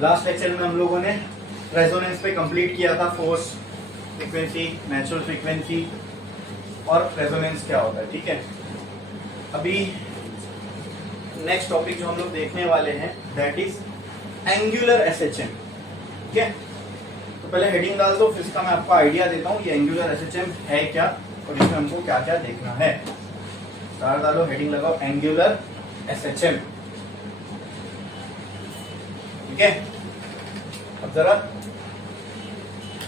Last lecture में हम लोगों ने रेजोनेंस पे कंप्लीट किया था, फोर्स, फ्रीक्वेंसी, नेचुरल फ्रीक्वेंसी और रेजोनेंस क्या होता है। ठीक है, अभी नेक्स्ट टॉपिक जो हम लोग देखने वाले हैं दैट इज एंगुलर एसएचएम। ठीक है, तो पहले हेडिंग डाल दो, फिर इसका मैं आपको आइडिया देता हूँ ये एंगुलर एसएचएम है क्या और इसमें हमको क्या क्या देखना है। स्टार डालो, हेडिंग लगाओ एंगुलर एसएचएम। ठीक है, अब जरा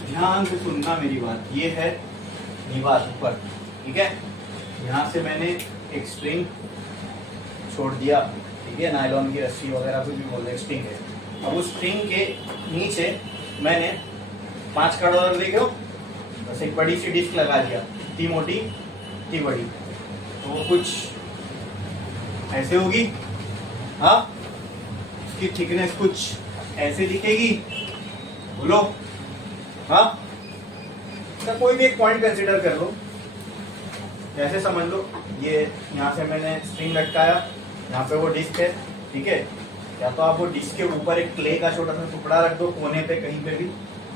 ध्यान से सुनना मेरी बात। ये है दीवार ऊपर, ठीक है, यहां से मैंने एक स्ट्रिंग छोड़ दिया, ठीक है, नायलॉन की रस्सी वगैरह कुछ भी बोल रहे स्ट्रिंग है। अब उस स्ट्रिंग के नीचे मैंने 5 कार्ड और देखे हो, बस एक बड़ी सी डिस्क लगा दिया, इतनी मोटी इतनी बड़ी, तो वो कुछ ऐसे होगी। हाँ, उसकी थिकनेस कुछ ऐसे दिखेगी, बोलो। हाँ, तो कोई भी एक पॉइंट कंसीडर कर लो, जैसे समझ लो ये यहाँ से मैंने स्ट्रिंग लटकाया, यहाँ पे वो डिस्क है, ठीक है, या तो आप वो डिस्क के ऊपर एक क्ले का छोटा सा टुकड़ा रख दो कोने पे कहीं पे भी,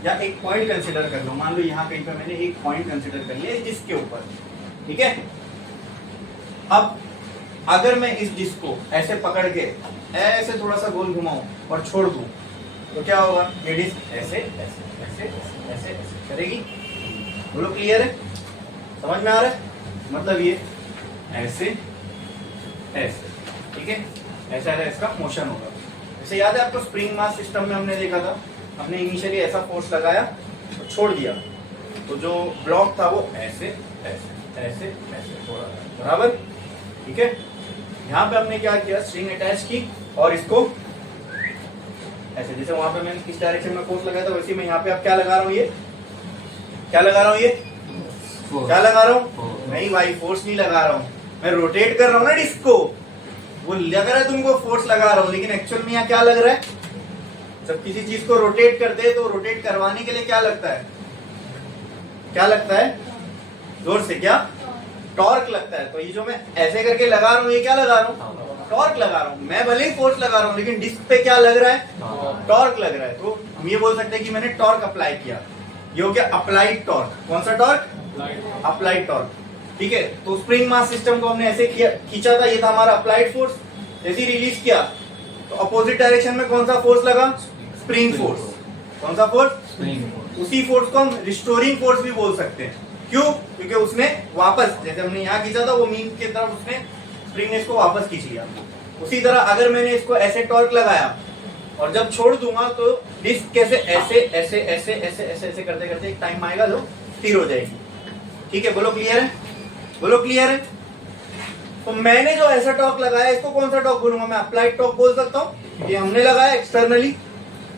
या एक पॉइंट कंसीडर कर लो। मान लो यहाँ कहीं पे मैंने एक पॉइंट कंसीडर कर लिया इस डिस्क के ऊपर, ठीक है। अब अगर मैं इस डिस्क को ऐसे पकड़ के ऐसे थोड़ा सा गोल घुमाऊं और छोड़ दूं तो क्या होगा, ये डिस्क ऐसे ऐसे ऐसे ऐसे ऐसे करेगी। बोलो, क्लियर है, समझ में आ रहा है? मतलब ये ऐसे ऐसे, ठीक है, ऐसा है, इसका मोशन होगा। जैसे याद है आपको स्प्रिंग मास सिस्टम में हमने देखा था, हमने इनिशियली ऐसा फोर्स लगाया तो छोड़ दिया, तो जो ब्लॉक था वो ऐसे ऐसे ऐसे ऐसे छोड़ा, बराबर, ठीक है। यहाँ पे हमने क्या किया, स्ट्रिंग अटैच की और इसको ऐसे, जैसे वहां पे मैंने किस डायरेक्शन में फोर्स लगाया था वैसे मैं यहाँ पे अब क्या लगा रहा हूँ, ये क्या लगा रहा हूँ, ये क्या लगा रहा हूँ, नहीं भाई फोर्स नहीं लगा रहा हूँ, मैं रोटेट कर रहा हूँ ना डिस्क को। वो लग रहा है तुमको फोर्स लगा रहा हूँ, लेकिन एक्चुअल में यहाँ क्या लग रहा है, जब किसी चीज को रोटेट करते हैं तो रोटेट करवाने के लिए क्या लगता है, क्या लगता है, जोर से, क्या, टॉर्क लगता है। तो ये जो मैं ऐसे करके लगा रहा हूँ, ये क्या लगा रहा हूँ, टॉर्क लगा रहा हूँ। मैं भले ही फोर्स लगा रहा हूँ लेकिन डिस्क पे क्या लग रहा है, टॉर्क लग रहा है। तो हम ये बोल सकते हैं कि मैंने टॉर्क अप्लाई किया, ये हो गया अप्लाइड टॉर्क। कौन सा टॉर्क, अप्लाइड टॉर्क, ठीक है। तो स्प्रिंग मास सिस्टम को हमने ऐसे खींचा था, ये था हमारा अप्लाइड फोर्स। जैसे रिलीज किया तो अपोजिट डायरेक्शन में कौन सा फोर्स लगा, स्प्रिंग फोर्स। कौन सा फोर्स, स्प्रिंग फोर्स। उसी फोर्स को हम रिस्टोरिंग फोर्स भी बोल सकते हैं। क्यों, क्योंकि उसने वापस, जैसे हमने यहाँ खींचा था वो मीन की तरफ उसने स्प्रिंग ने इसको वापस खींच लिया। उसी तरह अगर मैंने इसको ऐसे टॉर्क लगाया और जब छोड़ दूंगा तो डिस्क कैसे ऐसे ऐसे ऐसे ऐसे ऐसे ऐसे करते करते एक टाइम आएगा जो स्थिर हो जाएगी। ठीक है, बोलो क्लियर है, बोलो क्लियर है। तो मैंने जो ऐसा टॉर्क लगाया इसको कौन सा टॉर्क बोलूंगा, मैं अप्लाइड टॉर्क बोल सकता हूँ। ये हमने लगाया एक्सटर्नली,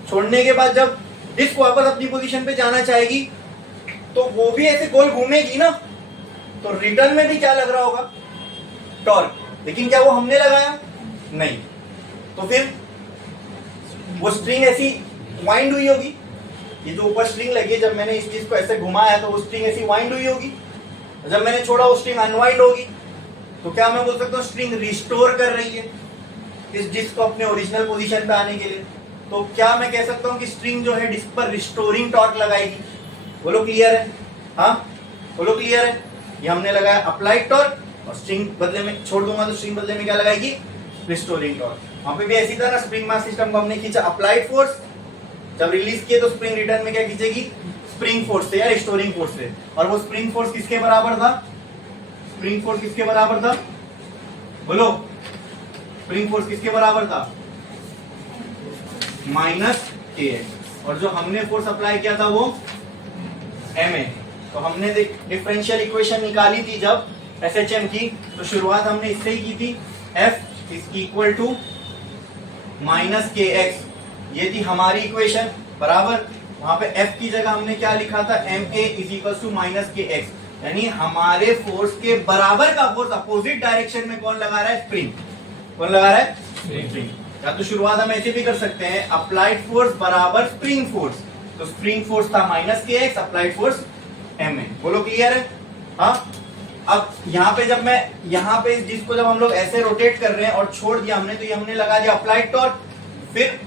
छोड़ने के बाद जब डिस्क वापस अपनी पोजीशन पे जाना चाहेगी तो वो भी ऐसे गोल घूमेगी ना, तो रिटर्न में भी क्या लग रहा होगा, टॉर्क। लेकिन क्या वो हमने लगाया, नहीं, तो फिर वो स्ट्रिंग ऐसी वाइंड हुई होगी। ये जो ऊपर स्ट्रिंग लगी है, जब मैंने इस चीज को ऐसे घुमाया तो वो स्ट्रिंग ऐसी वाइंड हुई होगी, जब मैंने छोड़ा वो स्ट्रिंग अनवाइंड होगी। तो क्या मैं बोल सकता हूँ, स्ट्रिंग रिस्टोर कर रही है इस डिस्क को अपने ओरिजिनल पोजीशन पे आने के लिए। तो क्या मैं कह सकता हूँ कि स्ट्रिंग जो है डिस्क पर रिस्टोरिंग टॉर्क लगाएगी। बोलो क्लियर है, हाँ बोलो क्लियर है। ये हमने लगाया अप्लाइड टॉर्क और स्ट्रिंग बदले में छोड़ दूंगा तो स्ट्रिंग बदले में क्या लगाएगी, रिस्टोरिंग टॉर्क। वहां पे भी ऐसी तरह स्प्रिंग मास सिस्टम को हमने खींचा अप्लाइड फोर्स, जब रिलीज किए तो स्प्रिंग रिटर्न में क्या खींचेगी, स्प्रिंग फोर्स से या रिस्टोरिंग फोर्स से। और वो स्प्रिंग फोर्स किसके बराबर था, स्प्रिंग फोर्स किसके बराबर था, बोलो स्प्रिंग फोर्स किसके बराबर था, -kx। और जो हमने फोर्स अप्लाई किया था वो ma। तो हमने डिफरेंशियल इक्वेशन निकाली थी जब एसएचएम की, तो शुरुआत हमने इससे ही की थी, F is equal to -kx। ये थी हमारी इक्वेशन, बराबर। वहां पे F की जगह हमने क्या लिखा था, ma is equal to -kx, यानी हमारे फोर्स के बराबर का फोर्स अपोजिट डायरेक्शन में कौन लगा रहा है, स्प्रिंग। कौन लगा रहा है, स्प्रिंग। या तो शुरुआत हम ऐसे भी कर सकते हैं, अप्लाइड फोर्स बराबर स्प्रिंग फोर्स। तो स्प्रिंग फोर्स था -kx, अप्लाइड फोर्स ma। बोलो क्लियर है, हाँ। अब यहाँ पे जब मैं यहाँ पे इस डिस्क को जब हम लोग ऐसे रोटेट कर रहे हैं और छोड़ दिया हमने, तो ये हमने लगा दिया अप्लाइड टॉर्क। फिर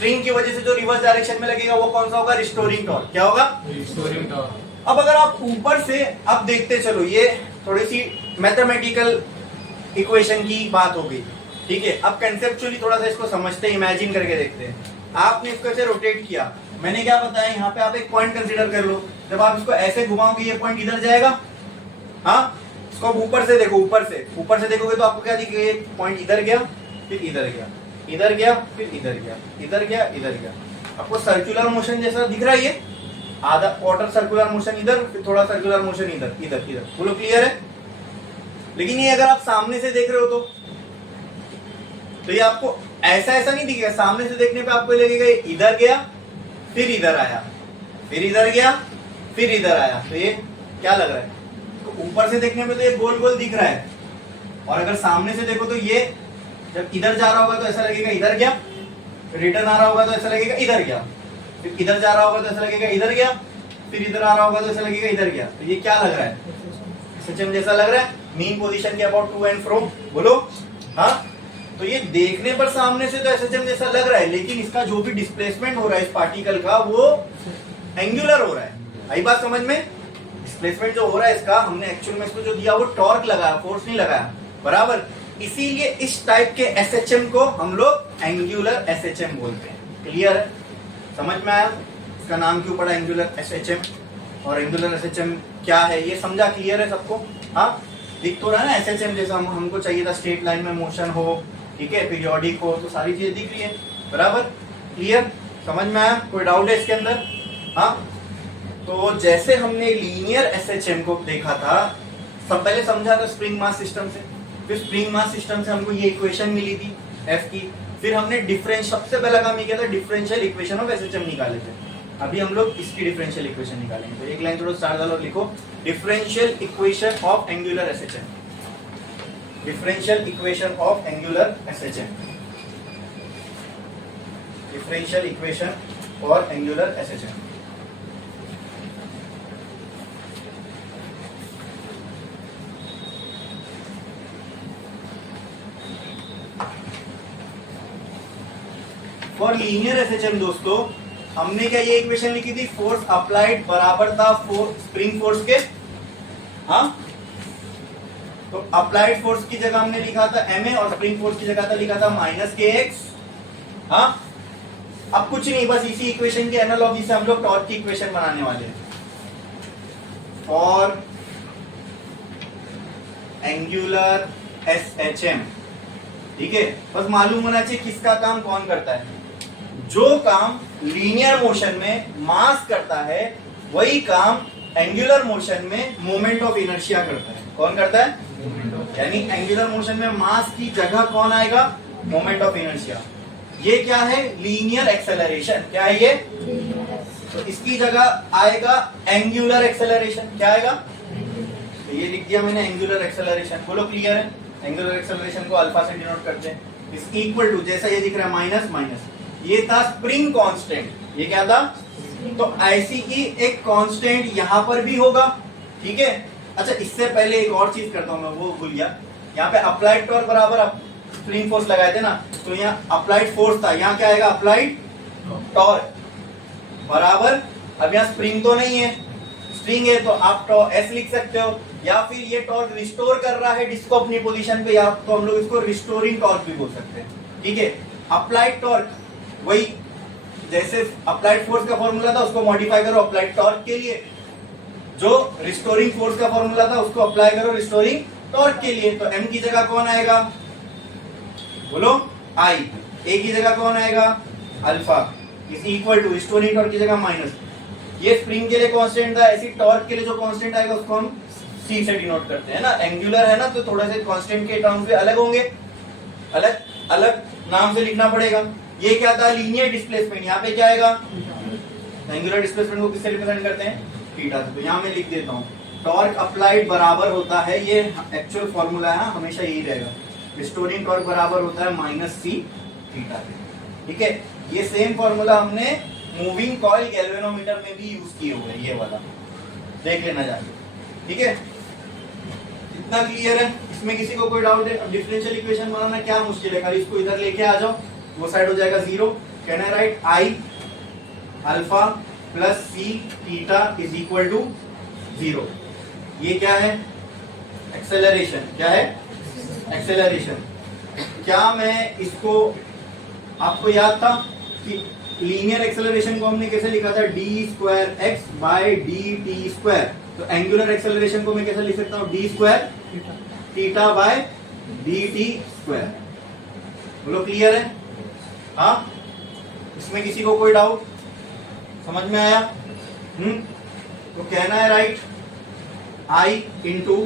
स्प्रिंग की वजह से जो रिवर्स डायरेक्शन में लगेगा वो कौन सा होगा? Restoring torque. क्या होगा? Restoring torque. अब अगर आप ऊपर से अब देखते चलो, ये थोड़ी सी मैथमेटिकल इक्वेशन की बात हो गई, ठीक है। अब कंसेप्चुअली थोड़ा सा इसको समझते हैं, इमेजिन करके देखते हैं। आपने इसको ऐसे रोटेट किया, मैंने क्या बताया, यहाँ पे आप एक पॉइंट कंसीडर कर लो। जब आप इसको ऐसे घुमाओगे ये पॉइंट इधर जाएगा, हाँ। इसको ऊपर से देखो, ऊपर से देखोगे तो आपको क्या दिखेगा? ये पॉइंट इधर गया, फिर इधर गया, इधर गया, फिर इधर गया, इधर गया, इधर गया। आपको सर्कुलर मोशन जैसा दिख रहा है ये, आधा क्वार्टर सर्कुलर मोशन इधर, फिर थोड़ा सर्कुलर मोशन इधर, इधर, इधर। बोलो क्लियर है? लेकिन ये अगर आप सामने से देख रहे हो तो ये आपको ऐसा ऐसा नहीं दिखेगा। सामने से देखने पे आपको लगेगा ये इधर गया, फिर इधर आया, फिर इधर गया, फिर इधर आया। तो ये क्या लग रहा है? तो ऊपर से देखने में तो ये गोल गोल दिख रहा है, और अगर सामने से देखो तो ये जब इधर जा रहा होगा तो ऐसा लगेगा इधर गया, रिटर्न आ रहा होगा तो ऐसा लगेगा इधर गया, फिर इधर जा रहा होगा तो ऐसा लगेगा इधर गया, फिर इधर आ रहा होगा तो ऐसा लगेगा इधर गया। तो ये क्या लग रहा है? एसएचएम जैसा लग रहा है, मीन पोजीशन के अबाउट टू एंड फ्रो। बोलो हाँ। तो ये देखने पर सामने से तो एसएचएम जैसा लग रहा है, लेकिन इसका जो भी डिस्प्लेसमेंट हो रहा है इस पार्टिकल का वो एंगुलर हो रहा है। आई बात समझ में? डिस्प्लेसमेंट जो हो रहा है इसका, हमने एक्चुअल में इसको जो दिया वो टॉर्क लगाया, फोर्स नहीं लगाया, बराबर। इसीलिए इस टाइप के एसएचएम को हम लोग एंगुलर एसएचएम बोलते हैं। क्लियर है? समझ में आया? इसका नाम क्यों पड़ा एंगुलर एसएचएम, और एंगुलर एसएचएम क्या है ये समझा? क्लियर है सबको? हाँ, दिख तो रहा है ना एसएचएम जैसा हमको चाहिए था, स्ट्रेट लाइन में मोशन हो, ठीक है, पीरियोडिक हो, तो सारी चीजें दिख रही है, बराबर। क्लियर? समझ में आया? कोई डाउट है इसके अंदर? हाँ। तो जैसे हमने लीनियर एसएचएम को देखा था, सब पहले समझा था स्प्रिंग मास सिस्टम से, फिर स्प्रिंग मास सिस्टम से हमको ये इक्वेशन मिली थी एफ की, फिर हमने डिफरेंस, सबसे पहला काम ये किया था डिफरेंशियल इक्वेशन ऑफ एसएचएम निकाले थे। अभी हम लोग इसकी डिफरेंशियल इक्वेशन निकालेंगे। तो एक लाइन थोड़ा स्टार डालो और लिखो differential equation of angular SHM. Differential equation of angular SHM, differential equation for angular SHM. For linear SHM दोस्तों, हमने क्या ये इक्वेशन लिखी थी, फोर्स अप्लाइड बराबर था स्प्रिंग फोर्स के, हाँ। तो अप्लाइड फोर्स की जगह हमने लिखा था ma, और स्प्रिंग फोर्स की जगह था लिखा था -kx, हाँ। अब कुछ नहीं, बस इसी इक्वेशन के एनालॉजी से हम लोग टॉर्क की इक्वेशन बनाने वाले हैं फॉर एंगुलर एसएचएम, ठीक है। बस मालूम होना चाहिए किसका काम कौन करता है। जो काम लीनियर मोशन में मास करता है वही काम एंगुलर मोशन में मोमेंट ऑफ इनर्शिया करता है। कौन करता है? यानी एंगुलर मोशन में मास की जगह कौन आएगा? Moment of inertia. ये क्या है? Linear acceleration. क्या है ये? तो इसकी जगह आएगा एंगुलर एक्सेलरेशन। क्या आएगा? तो ये लिख दिया मैंने एंगुलर एक्सेलरेशन। बोलो क्लियर है? एंगुलर एक्सेलरेशन को अल्फा से डिनोट करते हैं। इस इक्वल टू, जैसा ये दिख रहा है माइनस माइनस, ये था स्प्रिंग कांस्टेंट। ये क्या था? तो ऐसी ही एक कांस्टेंट यहां पर भी होगा, ठीक है। अच्छा, इससे पहले एक और चीज करता हूं मैं, वो भूल गया। यहाँ पे अप्लाइड टॉर्क बराबर स्प्रिंग फोर्स लगाए थे ना, तो यहाँ अप्लाइड फोर्स था, यहाँ क्या आएगा? अप्लाइड टॉर्क बराबर, अब यहाँ स्प्रिंग तो नहीं है, स्प्रिंग है तो आप एस लिख सकते हो, या फिर ये टॉर्क रिस्टोर कर रहा है डिस्क को अपनी पोजीशन पे, या तो हम लोग इसको रिस्टोरिंग टॉर्क भी बोल सकते हैं, ठीक है। अप्लाइड टॉर्क वही, जैसे अप्लाइड फोर्स का फॉर्मूला था उसको मॉडिफाई करो अप्लाइड टॉर्क के लिए, जो रिस्टोरिंग फोर्स का फॉर्मूला था उसको अप्लाई करो रिस्टोरिंग टॉर्क के लिए। तो m की जगह कौन आएगा? बोलो i। a की जगह कौन आएगा? Alpha is equal to restoring torque की जगह माइनस, ये स्प्रिंग के लिए कांस्टेंट था, ऐसी टॉर्क के लिए जो कांस्टेंट आएगा उसको हम c से डिनोट करते हैं ना। एंगुलर है ना, तो थोड़ा सा कांस्टेंट के टर्म्स भी अलग होंगे, अलग अलग नाम से लिखना पड़ेगा। ये क्या था? Linear displacement. यहाँ पे क्या आएगा? एंगुलर डिस्प्लेसमेंट को किससे रिप्रेजेंट करते हैं? थीटा से। तो यहाँ मैं लिख देता हूँ टॉर्क अप्लाइड बराबर होता है, ये एक्चुअल फॉर्मूला है, हमेशा यही रहेगा, रिस्टोरिंग टॉर्क बराबर होता है -c थीटा से, ठीक है। ये सेम फॉर्मूला हमने मूविंग कॉइल गैल्वेनोमीटर में भी यूज किए हुए, ये वाला देख लेना जाके, ठीक है। इतना क्लियर है? इसमें किसी को कोई डाउट है? अब डिफरेंशियल इक्वेशन बनाना क्या मुश्किल है, खाली इसको इधर लेके आ जाओ, वो साइड हो जाएगा 0, can I write I alpha plus C theta is equal to 0। ये क्या है? एक्सेलरेशन। क्या है? एक्सेलरेशन। क्या मैं इसको, आपको याद था कि लीनियर एक्सेलरेशन को हमने कैसे लिखा था? D square X by D T square. तो एंगुलर एक्सेलरेशन को मैं कैसे लिख सकता हूँ? D square theta by D T square. बोलो क्लियर है? हाँ, इसमें किसी को कोई डाउट? समझ में आया? तो कहना है right I into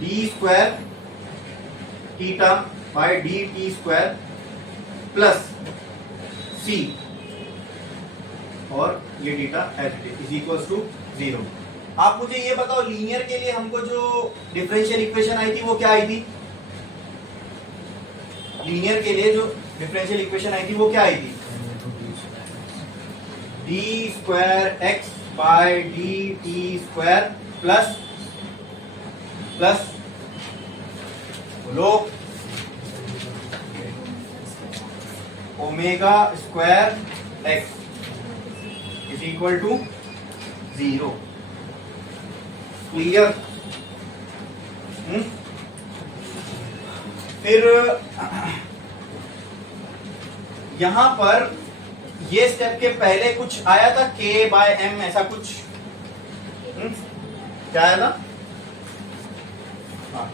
D square theta by D T square plus C और ये theta H is equal to 0। आप मुझे ये बताओ, लीनियर के लिए हमको जो डिफरेंशियल इक्वेशन आई थी वो क्या आई थी? लीनियर के लिए जो डिफरेंशियल इक्वेशन आई थी वो क्या आई थी? D square X by D T square plus बोलो omega square X is equal to 0। Clear? फिर यहां पर ये स्टेप के पहले कुछ आया था k बाय m, ऐसा कुछ क्या आया था?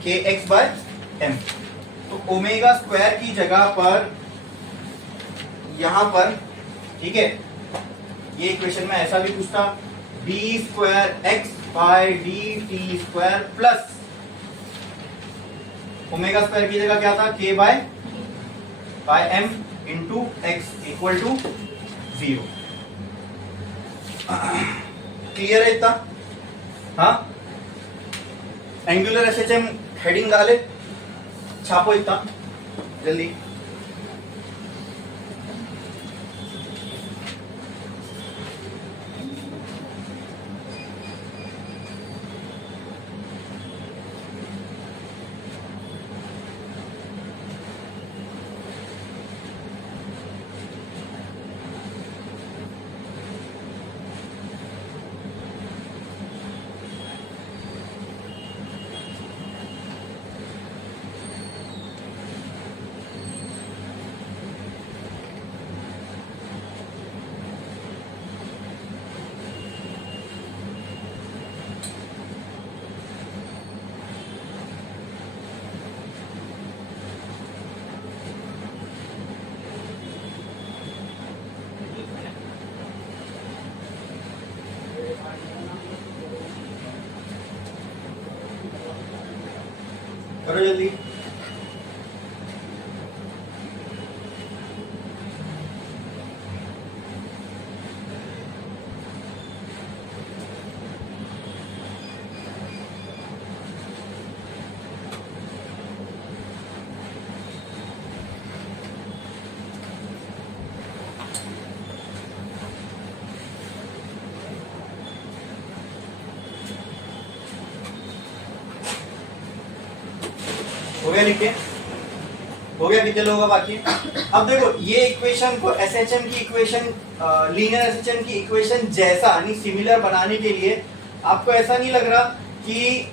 के एक्स बाय एम। तो ओमेगा स्क्वायर की जगह पर यहां पर, ठीक है, ये इक्वेशन में ऐसा भी कुछ था, D square X by D T square plus omega square की जगह क्या था? K by M into X equal to 0। Clear है इतना? हाँ, एंगुलर एसएचएम हेडिंग डाले, छापो इतना जल्दी। करो जल्दी। हो गया लिख के? हो गया? कितने लोगों का बाकी? अब देखो, ये इक्वेशन को एसएचएम की इक्वेशन, लीनियर एसएचएम की इक्वेशन जैसा यानी सिमिलर बनाने के लिए आपको ऐसा नहीं लग रहा कि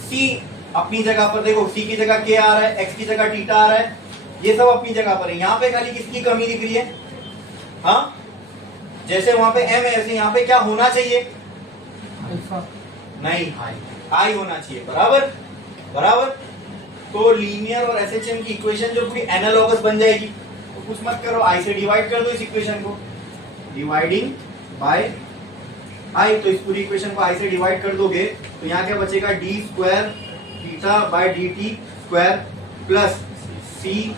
सी अपनी जगह पर, देखो सी की जगह के आ रहा है, एक्स की जगह थीटा आ रहा है, ये सब अपनी जगह पर है। यहाँ पे खाली किसकी कमी दिख रही है? हाँ, जैसे वहां पे एम है ऐसे यहाँ पे क्या होना चाहिए? अल्फा नहीं, आई होना चाहिए। बराबर बराबर। तो लीनियर और एसएचएम की इक्वेशन जो पूरी एनालॉगस बन जाएगी, तो कुछ मत करो, आई से डिवाइड कर दो इस इक्वेशन को, डिवाइडिंग बाय आई। तो इस पूरी इक्वेशन को आई से डिवाइड कर दोगे तो यहाँ क्या बचेगा? D square theta by D T square plus C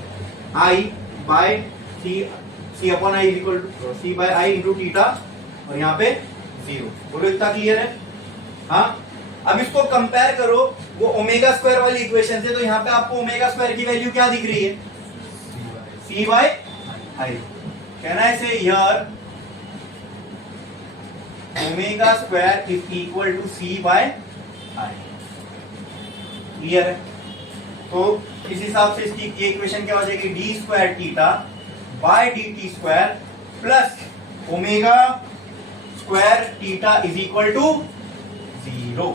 I by C upon I equal to C by I into theta और यहाँ पे 0। बोलो इतना क्लियर है? हाँ, अब इसको कंपेयर करो वो ओमेगा स्क्वायर वाली इक्वेशन से, तो यहाँ पे आपको ओमेगा स्क्वायर की वैल्यू क्या दिख रही है? C by I. कहना है say here omega square is equal to C by I. Clear है? तो इस हिसाब से इसकी ये इक्वेशन क्या हो जाएगी? D square theta by D T square plus omega square theta is equal to 0।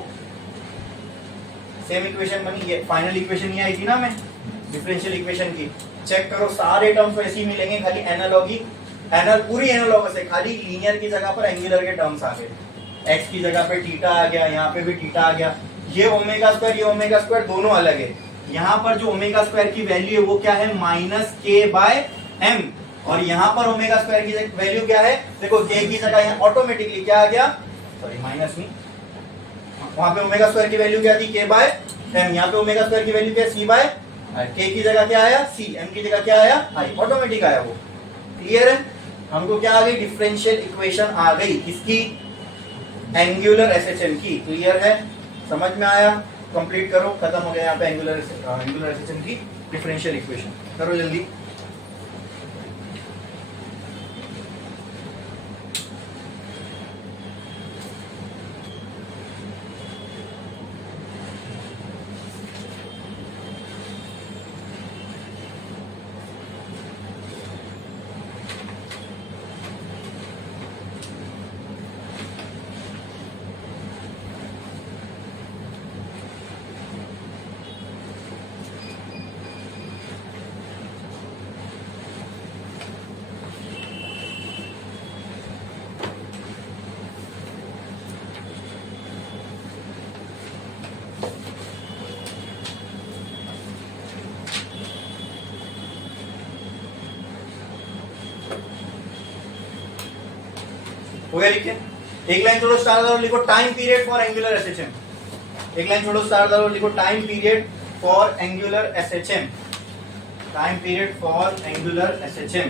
Same equation बनी, ये फाइनल इक्वेशन ही आई थी ना मैं डिफरेंशियल इक्वेशन की। चेक करो सारे टर्म्स वैसे ही मिलेंगे, खाली एनालॉगी पूरी एनालॉगस है, खाली लीनियर की जगह पर एंगुलर के टर्म्स आ गए। एक्स की जगह पे थीटा आ गया, यहाँ पे भी थीटा आ गया। ये ओमेगा स्क्वायर दोनों अलग है। यहाँ पर जो ओमेगा स्क्वायर की वैल्यू है वो क्या है, माइनस के बाय एम, और यहाँ पर ओमेगा स्क्वायर की वैल्यू क्या है, देखो के की जगह यहाँ ऑटोमेटिकली क्या आ गया, सॉरी माइनस नहीं, वहां पे ओमेगा स्क्वायर की वैल्यू क्या थी, के बाय एम, यहाँ पे ओमेगा स्क्वायर की वैल्यू क्या है, सी बाय, के की जगह क्या आया सी, एम की जगह क्या आया आई, ऑटोमेटिक आया वो। क्लियर है, हमको क्या आ गई, डिफरेंशियल इक्वेशन आ गई किसकी, एंगुलर एसएचएम की। क्लियर है, समझ में आया, कंप्लीट करो, खत्म हो गया यहाँ पे एंगुलर एसएचएम की डिफरेंशियल इक्वेशन। करो जल्दी। हो गया, लिखिए। एक लाइन छोड़ो स्टार डालो, लिखो time period for angular SHM. एक लाइन छोड़ो स्टार डालो, लिखो time period for angular SHM. Time period for angular SHM.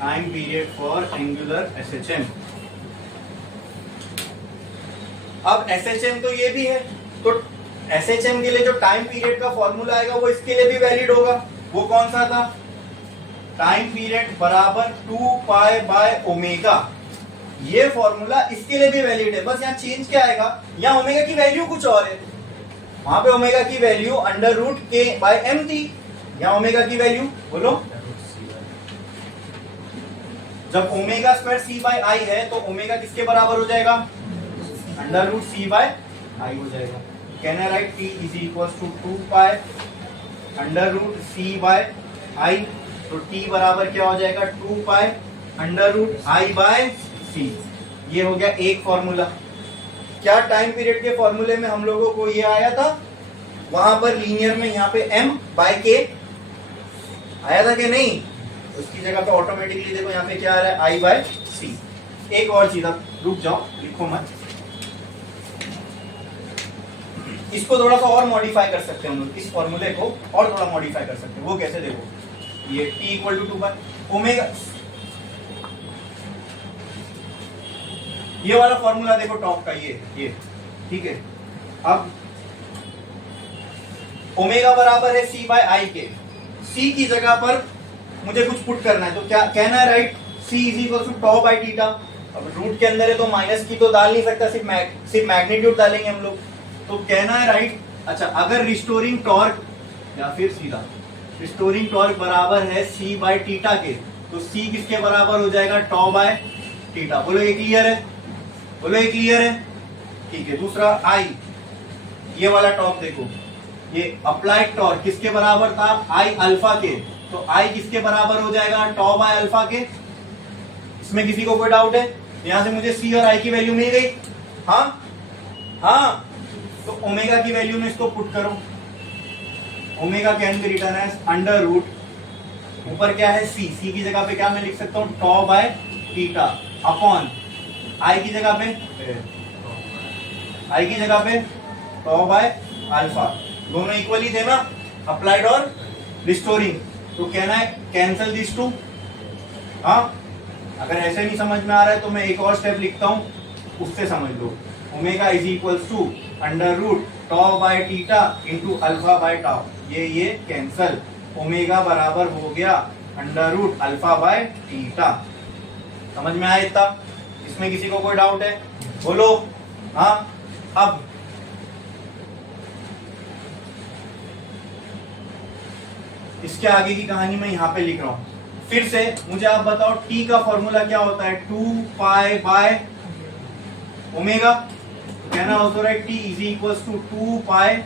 Time period for angular SHM. अब एसएचएम तो ये भी है, तो एसएचएम के लिए जो टाइम पीरियड का फॉर्मूला आएगा वो इसके लिए भी वैलिड होगा। वो कौन सा था, टाइम पीरियड बराबर 2 पाई बाय ओमेगा। ये फॉर्मूला इसके लिए भी वैलिड है, बस यहाँ चेंज क्या आएगा, यहाँ ओमेगा की वैल्यू कुछ और है, वहां पे ओमेगा की वैल्यू अंडर रूट के बाय एम थी, यहाँ ओमेगा की वैल्यू बोलो, जब omega square C by I है तो ओमेगा किसके बराबर हो जाएगा, under root C by I हो जाएगा। Can I write T is equal to 2 pi under root C by I, तो t बराबर क्या हो जाएगा, 2 pi under root I by C. ये हो गया एक फॉर्मूला। क्या टाइम पीरियड के फॉर्मूले में हम लोगों को ये आया था, वहां पर लीनियर में यहाँ पे m बाय k आया था कि नहीं, उसकी जगह पे ऑटोमेटिकली देखो यहाँ पे क्या आ रहा है, आई बाय सी। एक और चीज, अब रुक जाओ, लिखो मत, इसको थोड़ा सा और मॉडिफाई कर सकते हैं हम लोग, इस फॉर्मूले को और थोड़ा मॉडिफाई कर सकते हैं। वो कैसे, देखो ये t equal to 2 by omega, ये वाला फॉर्मूला देखो टॉप का, ये ठीक है। अब ओमेगा बराबर है c बाय आई के, c की जगह पर मुझे कुछ पुट करना है, तो क्या कहना है, right, c is equal to tau by theta. अब रूट के अंदर है तो माइनस की तो डाल नहीं सकता, सिर्फ मैग्नीट्यूड डालेंगे हम लोग, तो कहना है, राइट, अच्छा अगर रिस्टोरिंग टॉर्क या फिर सीधा रिस्टोरिंग टॉर्क बराबर है c बाय थीटा के, तो c किसके बराबर हो जाएगा, टॉ बाय थीटा। बोलो ये क्लियर है, बोलो ये क्लियर है, ठीक है। दूसरा i, ये वाला टॉर्क देखो, ये अप्लाइड टॉर्क किसके बराबर था, i अल्फा के, तो i किसके बराबर हो जाएगा, टॉ बाय अल्फा के। इसमें किसी को कोई डाउट है, यहां से मुझे c और i की वैल्यू मिल गई, हाँ, तो ओमेगा की वैल्यू में इसको पुट करो, omega can be written as under root, ऊपर क्या है c की जगह पे क्या मैं लिख सकता हूँ, टॉ बाय थीटा अपॉन i की जगह पे टॉ बाय अल्फा, दोनों इक्वली थे ना, अप्लाइड और रिस्टोरिंग, तो कहना है कैंसल दिस टू। हाँ, अगर ऐसे नहीं समझ में आ रहा है तो मैं एक और स्टेप लिखता हूँ, उससे समझ लो। Omega is equals to under root tau by theta into alpha by tau, ये कैंसल, ओमेगा बराबर हो गया under root alpha by theta. समझ में आया इतना? इसमें किसी को कोई डाउट है, बोलो। हाँ, अब इसके आगे की कहानी मैं यहाँ पे लिख रहा हूँ। फिर से मुझे आप बताओ टी का फॉर्मूला क्या होता है, 2 पाई बाय ओमेगा। कहना होता है T is equal to 2 pi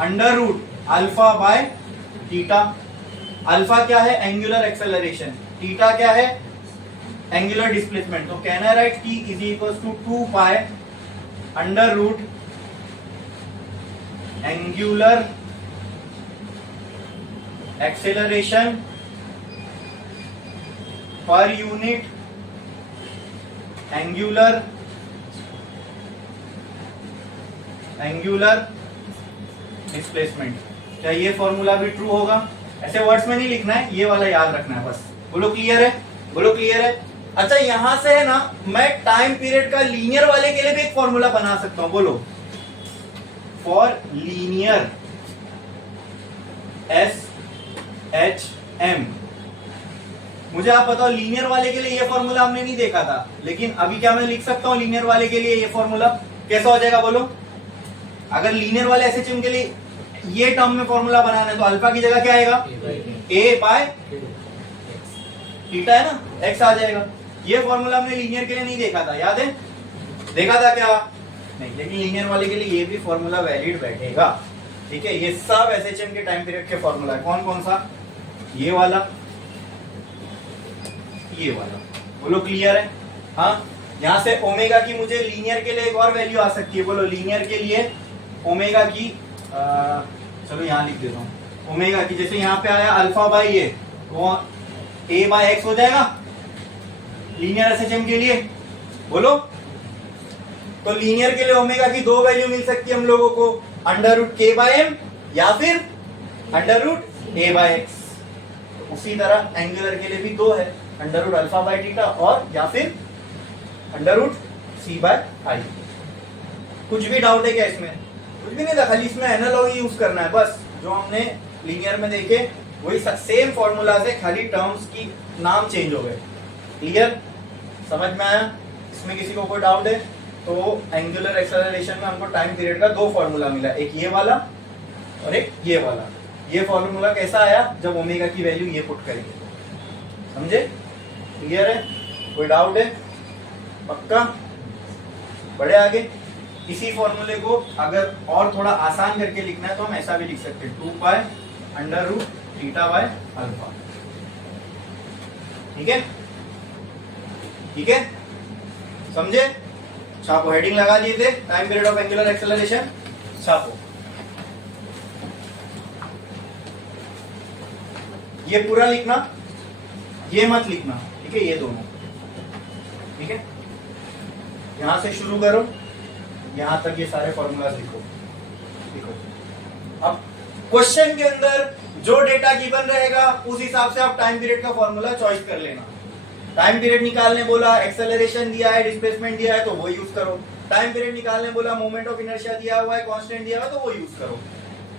under root alpha by theta. Alpha क्या है, एंगुलर एक्सेलरेशन, थीटा क्या है, एंगुलर डिस्प्लेसमेंट। तो कहना है T is equal to 2 pi under root angular acceleration per unit angular displacement. क्या ये फॉर्मूला भी ट्रू होगा? ऐसे वर्ड्स में नहीं लिखना है, ये वाला याद रखना है बस। बोलो क्लियर है, बोलो क्लियर है। अच्छा यहां से है ना मैं टाइम पीरियड का लीनियर वाले के लिए भी एक फॉर्मूला बना सकता हूं। बोलो फॉर लीनियर SHM। मुझे आप बताओ लीनियर वाले के लिए ये फॉर्मूला हमने नहीं देखा था, लेकिन अभी क्या मैं लिख सकता हूं लीनियर वाले के लिए ये फॉर्मूला? कैसा हो जाएगा बोलो? अगर लीनियर वाले SHM के लिए ये टर्म में फॉर्मूला बनाना है तो अल्फा की जगह क्या आएगा, a बाय थीटा है ना, x आ जाएगा। ये फॉर्मूला हमने लीनियर के लिए नहीं देखा था, याद है? देखा था क्या? नहीं, लेकिन लीनियर वाले के लिए ये भी फॉर्मूला वैलिड बैठेगा। ठीक है, ये सब SHM के टाइम पीरियड के फॉर्मूला है। कौन कौन सा? ये वाला, ये वाला। बोलो क्लियर है? हाँ, यहां से ओमेगा की मुझे लीनियर के लिए एक और वैल्यू आ सकती है। बोलो लीनियर के लिए ओमेगा की चलो यहां लिख देता हूं। ओमेगा की जैसे यहाँ पे आया अल्फा बाई ए, तो a बाय एक्स हो जाएगा लीनियर SHM के लिए। बोलो, तो लीनियर के लिए ओमेगा की दो वैल्यू मिल सकती है हम लोगों को, अंडर रूट के बाय एम या फिर under root A by X. उसी तरह एंगुलर के लिए भी दो है, under root alpha by theta और या फिर under root C by I. कुछ भी डाउट है क्या इसमें? कुछ भी नहीं था, खाली इसमें एनालॉजी यूज करना है बस। जो हमने लीनियर में देखे वही सेम फॉर्मूला से, खाली टर्म्स की नाम चेंज हो गए। क्लियर? समझ में आया? इसमें किसी को कोई डाउट है तो एंगुलर एक्सेलरेशन में हमको टाइम पीरियड का दो फॉर्मूला मिला, एक ये वाला और एक ये वाला। ये फॉर्मूला कैसा आया? जब ओमेगा की वैल्यू ये पुट करेंगे। समझे? क्लियर है? कोई डाउट है? पक्का? बढ़े आगे। इसी फॉर्मूले को अगर और थोड़ा आसान करके लिखना है तो हम ऐसा भी लिख सकते हैं, 2 pi under root theta by alpha. ठीक है? ठीक है, समझे? छापो, हेडिंग लगा दिए थे, time period of angular acceleration. छापो, ये पूरा लिखना, ये मत लिखना। ठीक है, ये दोनों। ठीक है, यहां से शुरू करो, यहां तक ये सारे फॉर्मूलाज लिखो। लिखो। अब क्वेश्चन के अंदर जो डेटा गिवन रहेगा उस हिसाब से आप टाइम पीरियड का फॉर्मूला चॉइस कर लेना। टाइम पीरियड निकालने बोला, एक्सेलरेशन दिया है, डिस्प्लेसमेंट दिया है तो वो यूज करो। टाइम पीरियड निकालने बोला, मोमेंट ऑफ इनर्शिया दिया हुआ है, कांस्टेंट दिया हुआ है तो वो यूज करो।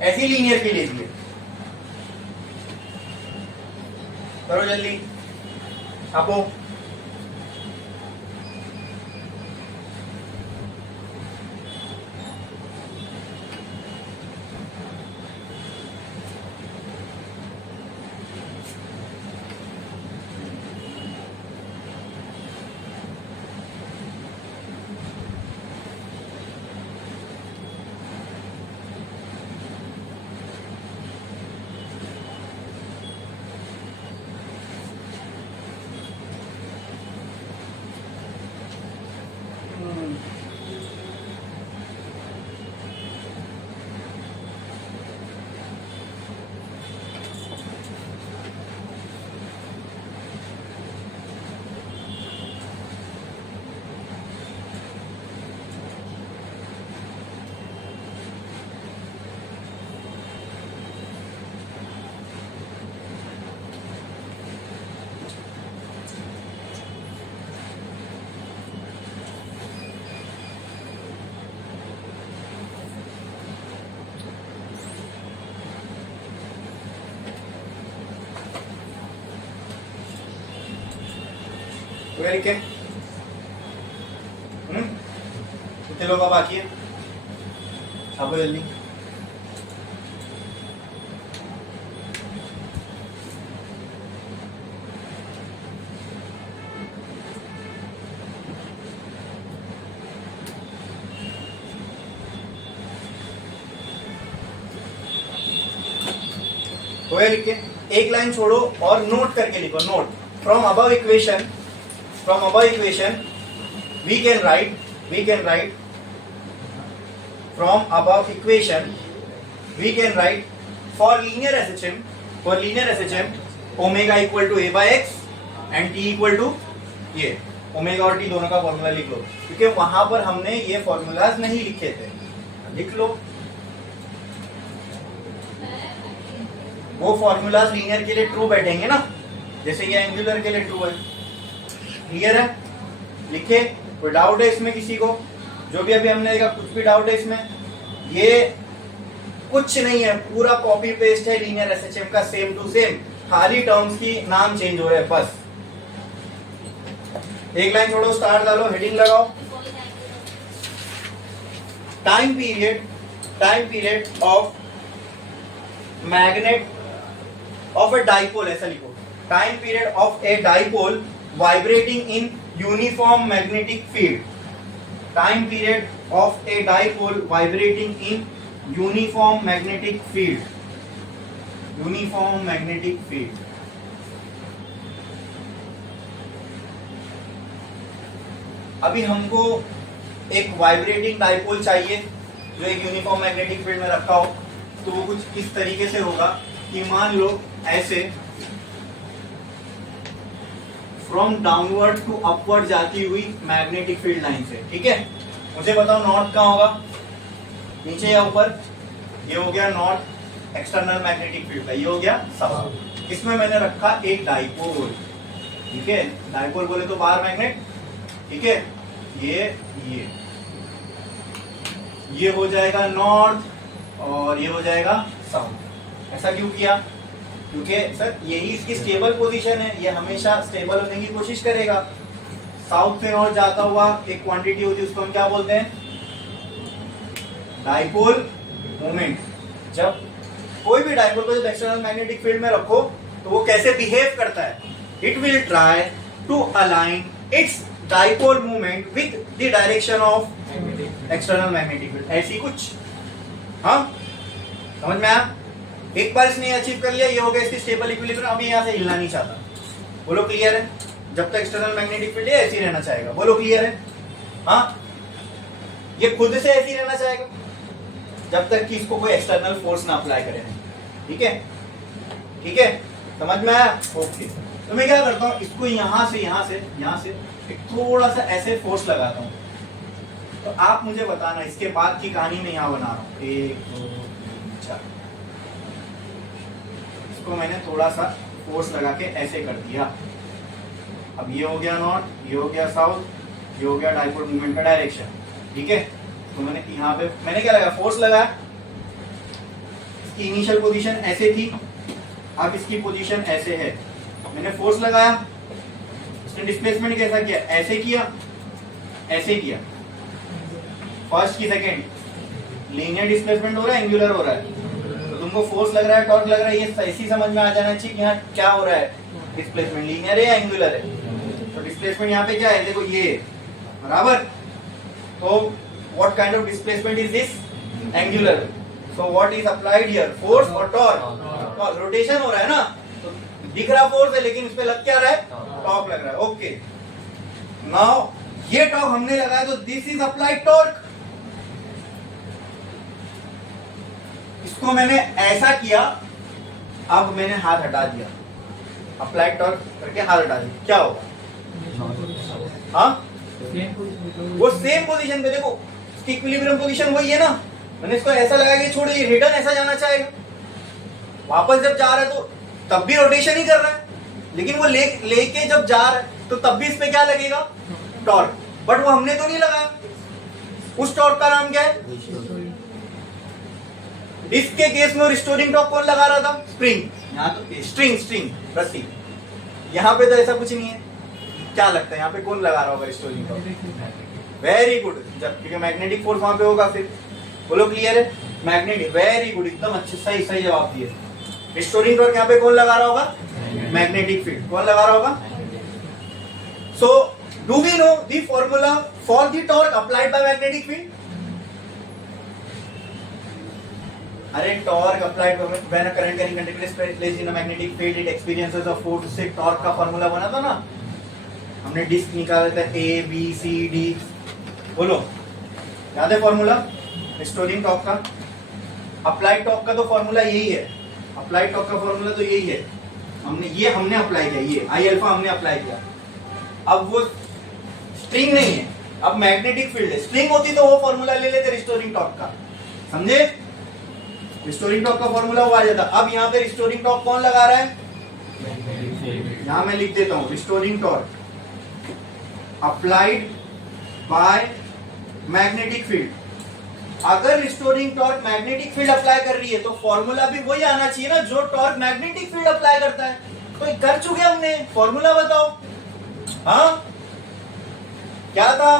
ऐसी लीनियर के लिए दिए। करो जल्दी, छापो। कितने लोगों का बाकी है? छापो जल्दी। हो गया लिख के, एक लाइन छोड़ो और नोट करके लिखो, note from above equation we can write from above equation we can write for linear SHM omega equal to A by X and T equal to ये ओमेगा और टी दोनों का फॉर्मूला लिख लो, क्योंकि वहां पर हमने ये फॉर्मूलाज नहीं लिखे थे, लिख लो। वो फॉर्मूलाज लीनियर के लिए ट्रू बैठेंगे ना, जैसे ये एंगुलर के लिए ट्रू है। क्लियर है? लिखे? कोई डाउट है इसमें किसी को? जो भी अभी हमने देखा, कुछ भी डाउट है इसमें? ये कुछ नहीं है, पूरा कॉपी पेस्ट है लीनियर एसएचएम का, सेम टू सेम, खाली टर्म्स की नाम चेंज हो रहे हैं बस। एक लाइन छोड़ो, स्टार डालो, हेडिंग लगाओ। Time period of magnet of a dipole, ऐसा लिखो, time period of a dipole vibrating in uniform magnetic field, time period of a dipole vibrating in uniform magnetic field, अभी हमको एक वाइब्रेटिंग डाइपोल चाहिए जो एक यूनिफॉर्म मैग्नेटिक फील्ड में रखा हो, तो वो कुछ इस तरीके से होगा कि मान लो ऐसे फ्रॉम डाउनवर्ड टू अपवर्ड जाती हुई मैग्नेटिक फील्ड लाइन से, ठीक है। मुझे बताओ नॉर्थ कहाँ होगा, नीचे या ऊपर? ये हो गया नॉर्थ एक्सटर्नल मैग्नेटिक फील्ड का, ये हो गया साउथ। इसमें मैंने रखा एक डाइपोल, ठीक है, डाइपोल बोले तो बाहर मैग्नेट, ठीक है। ये हो जाएगा नॉर्थ और ये हो जाएगा साउथ। ऐसा क्यों किया? क्योंकि सर यही इसकी स्टेबल पोजीशन है, ये हमेशा स्टेबल होने की कोशिश करेगा। साउथ से नॉर्थ जाता हुआ एक क्वांटिटी होती है, उसको हम क्या बोलते हैं? Dipole moment. जब कोई भी डाइपोल को जब एक्सटर्नल मैग्नेटिक फील्ड में रखो तो वो कैसे बिहेव करता है? It will try to align its dipole movement with the direction of external magnetic field, ऐसी कुछ। हाँ, समझ में आया? एक बार इसने अचीव कर लिया, ये हो गया इसकी स्टेबल इक्विलिब्रियम। अभी यहाँ से हिलना नहीं चाहता, बोलो क्लियर है? जब तक एक्सटर्नल मैग्नेटिक फील्ड है ऐसे ही रहना चाहेगा, बोलो क्लियर है? हाँ, ये खुद से ऐसे ही रहना चाहेगा जब तक कि इसको कोई एक्सटर्नल फोर्स ना अप्लाई करे, ठीक है? ठीक है, समझ में आया? ओके, तो मैं क्या करता हूँ, इसको यहाँ से एक थोड़ा सा ऐसे फोर्स लगाता हूँ। तो आप मुझे बताना, इसके बाद की कहानी में यहाँ बना रहा हूँ। 1 2 3 4, इसको मैंने थोड़ा सा फोर्स लगा के ऐसे कर दिया। अब ये हो गया नॉर्थ, ये हो गया साउथ, ये हो गया डाइपोल मूवमेंट का डायरेक्शन, ठीक है। तो मैंने यहाँ पे मैंने क्या लगाया? फोर्स लगाया। इसकी इनिशियल पोजीशन ऐसे थी, अब इसकी पोजीशन ऐसे है। मैंने फोर्स लगाया, इसने डिस्प्लेसमेंट कैसा किया? ऐसे किया, ऐसे किया। फर्स्ट की सेकेंड लीनियर डिस्प्लेसमेंट हो रहा है, एंगुलर हो रहा है। तो तुमको फोर्स लग रहा है, टॉर्क लग रहा है, ये ऐसी समझ में आ जाना चाहिए कि यहाँ क्या हो रहा है, डिस्प्लेसमेंट लीनियर है या एंगुलर है। तो डिस्प्लेसमेंट यहाँ पे क्या है? देखो ये बराबर। तो what kind of displacement is this? Angular. So what is applied here? Force or torque? Rotation हो रहा है ना, तो दिख रहा फोर्स है, लेकिन इस पे लग क्या रहा है? टॉर्क लग रहा है। ओके, नाउ ये टॉर्क हमने लगाया, तो दिस इज अप्लाइड टॉर्क। इसको मैंने ऐसा किया, अब मैंने हाथ हटा दिया, अप्लाइड टॉर्क करके हाथ हटा दिया, क्या होगा? हाँ, वो सेम पोजीशन पे देखो, इक्विलिब्रियम पोजीशन वही है ना। मैंने इसको ऐसा लगा के छोड़ दिया, रिटर्न ऐसा जाना चाहेगा। वापस जब जा रहा है तो तब भी रोटेशन ही कर रहा है, लेकिन वो लेके जब जा रहा है तो तब भी इस पे क्या लगेगा? टॉर्क। बट वो हमने तो नहीं लगाया। उस टॉर्क का नाम क्या है? इसके केस में रिस्टोरिंग टॉर्क कौन लगा रहा था? स्प्रिंग। यहाँ तो स्ट्रिंग रस्सी। यहाँ पे तो ऐसा कुछ नहीं है। क्या लगता है यहाँ पे कौन लगा रहा होगा रिस्टोरिंग टॉर्क? वेरी गुड, जब क्योंकि मैग्नेटिक फोर्स वहां पे होगा। फिर बोलो क्लियर है? मैग्नेटिक, वेरी गुड, एकदम अच्छे, सही जवाब दिए। रिस्टोरिंग टॉर्क यहाँ पे कौन लगा रहा होगा? Magnetic field. कौन लगा रहा होगा? So do we know the formula for the torque applied by magnetic field? अरे torque applied when a current carrying conductor is placed in a magnetic field it experiences a force. से torque का formula बना था ना, हमने disc निकाला था A B C D, बोलो याद है फार्मूला रिस्टोरिंग टॉर्क का? अप्लाइड टॉर्क का तो फार्मूला यही है, अप्लाइड टॉर्क का फार्मूला तो यही है। हमने अप्लाई किया, ये आई अल्फा हमने अप्लाई किया। अब वो स्ट्रिंग नहीं है, अब मैग्नेटिक फील्ड है। स्ट्रिंग होती तो वो फार्मूला ले लेते रिस्टोरिंग टॉर्क का, समझे? रिस्टोरिंग टॉर्क का फार्मूला वो आ जाता। अब यहाँ पे रिस्टोरिंग टॉर्क कौन लगा रहा है? यहां मैं लिख देता हूं restoring torque applied by magnetic field. अगर restoring torque magnetic field apply कर रही है तो फॉर्मूला भी वही आना चाहिए ना जो टॉर्क मैग्नेटिक फील्ड अप्लाई करता है। तो कर चुके हमने, फॉर्मूला बताओ। हाँ क्या था?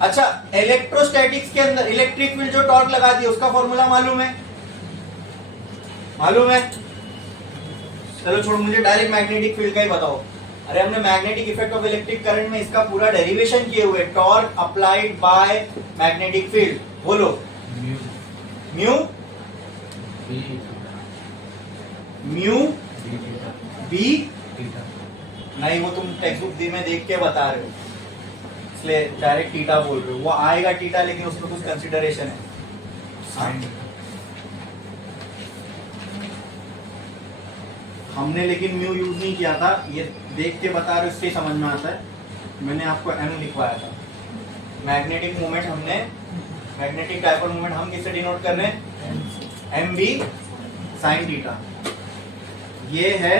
अच्छा, इलेक्ट्रोस्टैटिक्स के अंदर इलेक्ट्रिक फील्ड जो टॉर्क लगा दी उसका फॉर्मूला मालूम है? मालूम है? चलो छोड़, मुझे डायरेक्ट मैग्नेटिक फील्ड का ही बताओ। अरे हमने magnetic effect of electric current में इसका पूरा डेरिवेशन किए हुए, torque applied by magnetic field, बोलो म्यू म्यू बी। नहीं, वो तुम टेक्स्ट बुक दी में देख के बता रहे हो, इसलिए डायरेक्ट टीटा बोल रहे हो। वो आएगा टीटा, लेकिन उसमें कुछ कंसिडरेशन है। हमने लेकिन म्यू यूज नहीं किया था, ये देख के बता रहे हो, इससे समझ में आता है। मैंने आपको एम लिखवाया था। मैग्नेटिक मोमेंट हमने, मैग्नेटिक डायपोल मोमेंट हम किससे डिनोट कर रहे हैं? M B sine theta. ये है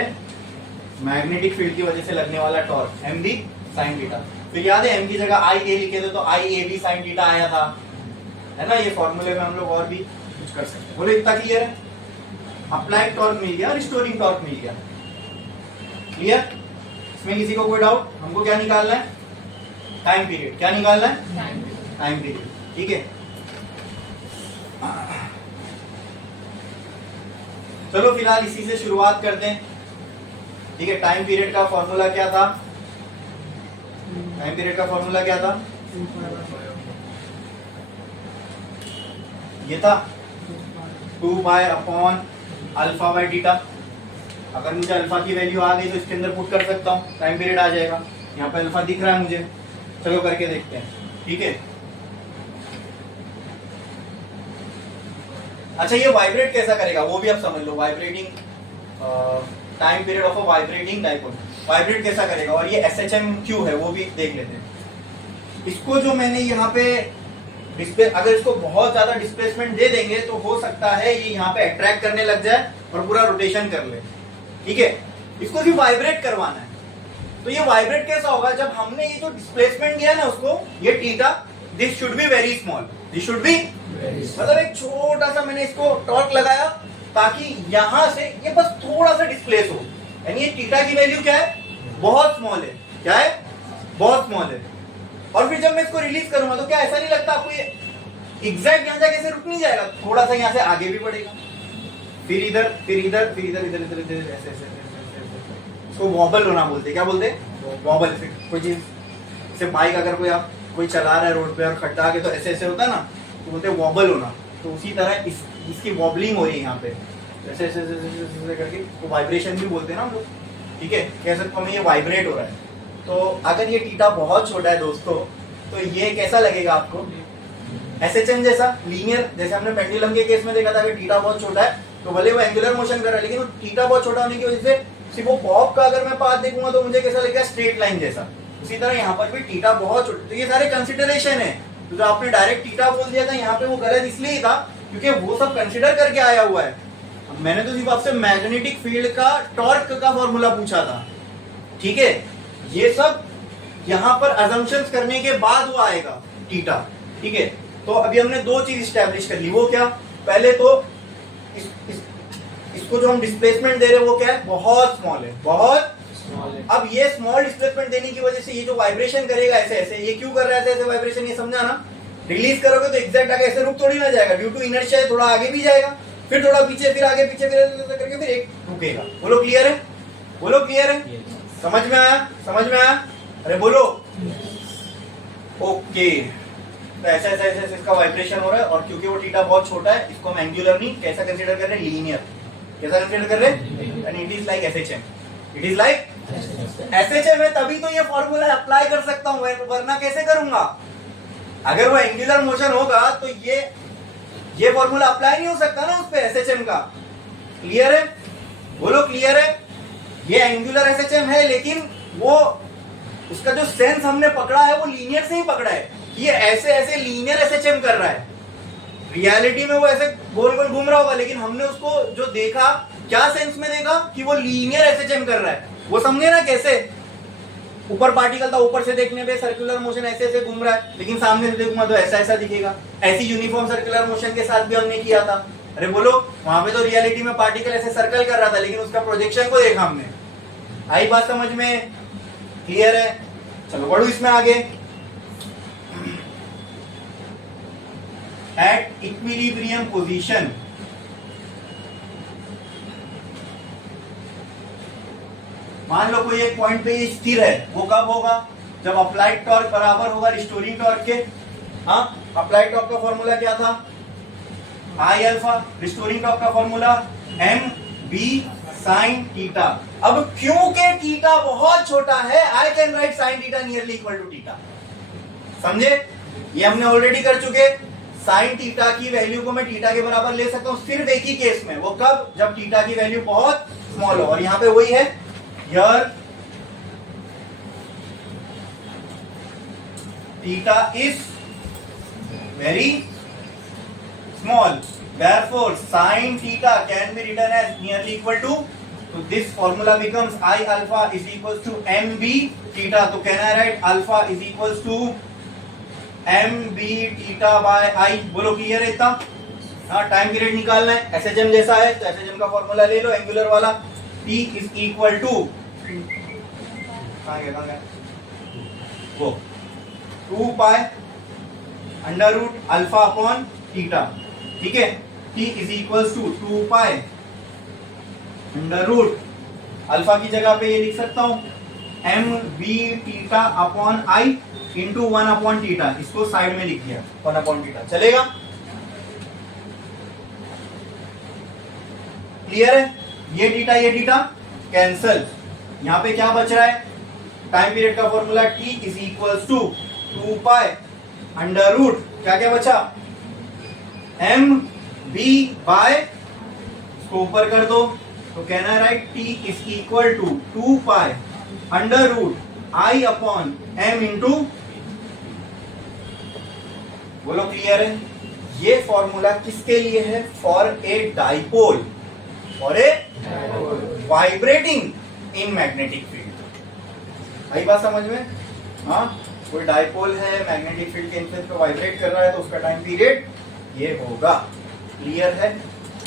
मैग्नेटिक फील्ड की वजह से लगने वाला torque, M B sine theta. फिर याद है एम की जगह आई ए लिखे थे तो आई ए बी साइन थीटा आया था, है ना? ये फॉर्मूले में हम लोग और भी कुछ कर सकते हैं। बोलो इतना क्लियर है? अप्लाइड टॉर्क मिल गया, रिस्टोरिंग टॉर्क मिल गया, क्लियर? इसमें किसी को कोई डाउट? हमको क्या निकालना है? Time period. क्या निकालना है? टाइम पीरियड, ठीक है। चलो फिलहाल इसी से शुरुआत करते हैं, ठीक है। टाइम पीरियड का फॉर्मूला क्या था? टाइम पीरियड का फॉर्मूला क्या था? ये था 2 pi upon alpha by theta. अगर मुझे अल्फा की वैल्यू आ गई तो इसके अंदर पुट कर सकता हूँ, टाइम पीरियड आ जाएगा। यहाँ पे अल्फा दिख रहा है मुझे, चलो करके देखते हैं, ठीक है। अच्छा, ये वाइब्रेट कैसा करेगा वो भी आप समझ लो। Vibrating time period of a vibrating dipole, vibrate कैसा करेगा, और ये SHMQ है वो भी देख लेते हैं। इसको जो मैंने यहाँ पे डिस्प्ले, अगर इसको बहुत ज्यादा डिस्प्लेसमेंट दे देंगे तो हो सकता है ये यहाँ पे अट्रैक्ट करने लग जाए और पूरा रोटेशन कर ले, ठीक है। इसको भी वाइब्रेट करवाना है। तो ये वाइब्रेट कैसा होगा? जब हमने ये जो डिस्प्लेसमेंट दिया ना उसको, ये theta, this should be very small, this should be मतलब एक छोटा सा मैंने इसको टॉर्क लगाया ताकि यहां से ये बस थोड़ा सा डिस्प्लेस हो, यानी ये थीटा की वैल्यू क्या है? बहुत स्मॉल है। क्या है? बहुत स्मॉल है। और फिर जब मैं इसको रिलीज करूंगा तो क्या ऐसा नहीं लगता आपको ये एग्जैक्ट यहां जाके ऐसे रुक नहीं जाएगा, थोड़ा सा यहां से आगे भी बढ़ेगा, फिर इधर, फिर इधर, फिर इधर, इधर इधर इधर ऐसे ऐसे। इसको वॉबल होना बोलते, क्या बोलते? वॉबल। कोई चीज जैसे बाइक अगर कोई चला रहा है रोड पे और खड्डा आगे तो ऐसे ऐसे होता है ना, तो बोलते हैं वॉबल होना। तो उसी तरह इसकी वॉबलिंग हो रही है यहाँ पे, ऐसे ऐसे ऐसे करके, तो वाइब्रेशन भी बोलते हैं ना हम लोग, ठीक है। कह सकता हूँ ये वाइब्रेट हो रहा है। तो अगर ये थीटा बहुत छोटा है दोस्तों, तो ये कैसा लगेगा आपको? SHM जैसा, लीनियर, जैसे हमने पेंडुलम के केस में देखा था कि थीटा बहुत छोटा है तो भले वो एंगुलर मोशन कर रहा है, लेकिन वो थीटा बहुत छोटा होने की वजह से सिर्फ वो बॉब का अगर मैं पाथ देखूंगा तो मुझे कैसा लगेगा? स्ट्रेट लाइन जैसा। उसी तरह यहाँ पर भी थीटा बहुत छोटा। तो ये सारे कंसिडरेशन है। तो जो आपने डायरेक्ट थीटा बोल दिया था यहाँ पे, वो गलत इसलिए ही था क्योंकि वो सब कंसिडर करके आया हुआ है। मैंने तो सिर्फ आपसे मैग्नेटिक फील्ड का टॉर्क का फॉर्मूला पूछा था, ठीक है। ये सब यहाँ पर अजम्पशंस करने के बाद वो आएगा थीटा, ठीक है। तो अभी हमने दो चीज स्टैब्लिश कर ली। वो क्या? पहले तो इसको जो हम डिस्प्लेसमेंट दे रहे हैं वो क्या है? बहुत स्मॉल है, बहुत स्मॉल है। अब ये स्मॉल डिस्प्लेसमेंट देने की वजह से ये जो वाइब्रेशन करेगा ऐसे ऐसे, ये क्यों कर रहा है ऐसे वाइब्रेशन? ये समझा ना? रिलीज करोगे तो एग्जैक्ट आगे ऐसे रुक थोड़ी ना जाएगा, ड्यू टू इनर्शिया थोड़ा आगे भी जाएगा, फिर थोड़ा पीछे, फिर आगे पीछे, फिर करके फिर एक रुकेगा। बोलो क्लियर है? बोलो क्लियर है? समझ में आया? समझ में आया? अरे बोलो। ओके, तो ऐसा ऐसा ऐसा इसका वाइब्रेशन हो रहा है, और क्योंकि वो थीटा बहुत छोटा है इसको हम एंगुलर नहीं कैसा कंसीडर कर रहे हैं, लीनियर। कैसा कंसीडर कर रहे हैं, and it is like SHM, it is like SHM है, तभी तो ये फॉर्मूला अप्लाई कर सकता हूं, वरना कैसे करूंगा। अगर वो एंगुलर मोशन होगा तो ये फॉर्मूला अप्लाई नहीं हो सकता ना उस पे एसएचएम का। क्लियर है, बोलो क्लियर है। ये एंगुलर एसएचएम है, लेकिन वो उसका जो सेंस हमने पकड़ा है वो लीनियर से ही पकड़ा है, ये ऐसे ऐसे लीनियर एसएचएम कर रहा है। रियलिटी में वो ऐसे गोल गोल घूम रहा होगा, लेकिन हमने उसको जो देखा क्या सेंस में देखा कि वो लीनियर एसएचएम कर रहा है। वो समझे ना कैसे, ऊपर पार्टिकल था, ऊपर से देखने पे सर्कुलर मोशन ऐसे ऐसे घूम रहा है, लेकिन सामने से देखूंगा तो ऐसा ऐसा दिखेगा। ऐसी यूनिफॉर्म सर्कुलर मोशन के साथ भी हमने किया था। अरे बोलो, वहां पे तो रियलिटी में पार्टिकल ऐसे सर्कल कर रहा था, लेकिन उसका प्रोजेक्शन को देखा हमने। आई बात समझ में, क्लियर है। चलो बढ़ो इसमें आगे। एट इक्विलिब्रियम पोजीशन, मान लो कोई एक पॉइंट पे स्थिर है, वो कब होगा, जब अप्लाइड टॉर्क बराबर होगा रिस्टोरिंग टॉर्क के। हाँ, अप्लाइड टॉर्क का फॉर्मूला क्या था, आई अल्फा, रिस्टोरिंग टॉर्क का formula M B sine theta. अब क्योंकि थीटा बहुत छोटा है, I can write sine theta nearly equal to theta. समझे, ये हमने ऑलरेडी कर चुके। साइन थीटा की वैल्यू को मैं थीटा के बराबर ले सकता हूं सिर्फ एक ही केस में, वो कब, जब थीटा की वैल्यू बहुत स्मॉल हो। और यहां पे वही है, here theta is very small, therefore sin theta can be written as nearly equal to, so this formula becomes I alpha is equals to mb theta. So can I write alpha is equals to mb theta by I। बोलो clear है इतना। हाँ, time period निकालना है, SHM जैसा है तो SHM का फॉर्मूला ले लो एंगुलर वाला, T is equal to कहाँ गया वो 2 pi under root alpha upon theta. ठीक है, T is equals to 2 pi under root alpha की जगह पे ये लिख सकता हूं M B theta upon I into 1 upon theta. इसको साइड में लिख दिया 1 अपॉन थीटा, चलेगा। क्लियर है, ये थीटा कैंसल। यहां पे क्या बच रहा है, टाइम पीरियड का formula T is equals to 2 pi under root क्या क्या बचा, एम बी बाय, इसको ऊपर कर दो तो कहना है write T is equal to 2 pi under root I upon M into. बोलो क्लियर है। ये फॉर्मूला किसके लिए है, for a dipole, for a vibrating in magnetic field. आई बात समझ में। हाँ, कोई डाइपोल है, मैग्नेटिक फील्ड के इन्फ्लुएंस पे वाइब्रेट कर रहा है तो उसका टाइम पीरियड ये होगा। क्लियर है,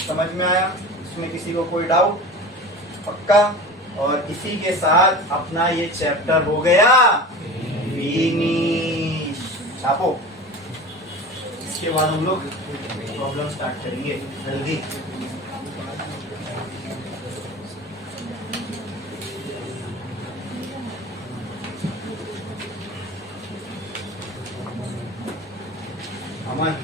समझ में आया, इसमें किसी को कोई डाउट, पक्का। और इसी के साथ अपना ये चैप्टर हो गया फिनिश। छापो, इसके बाद हम लोग प्रॉब्लम स्टार्ट करेंगे जल्दी। अमन,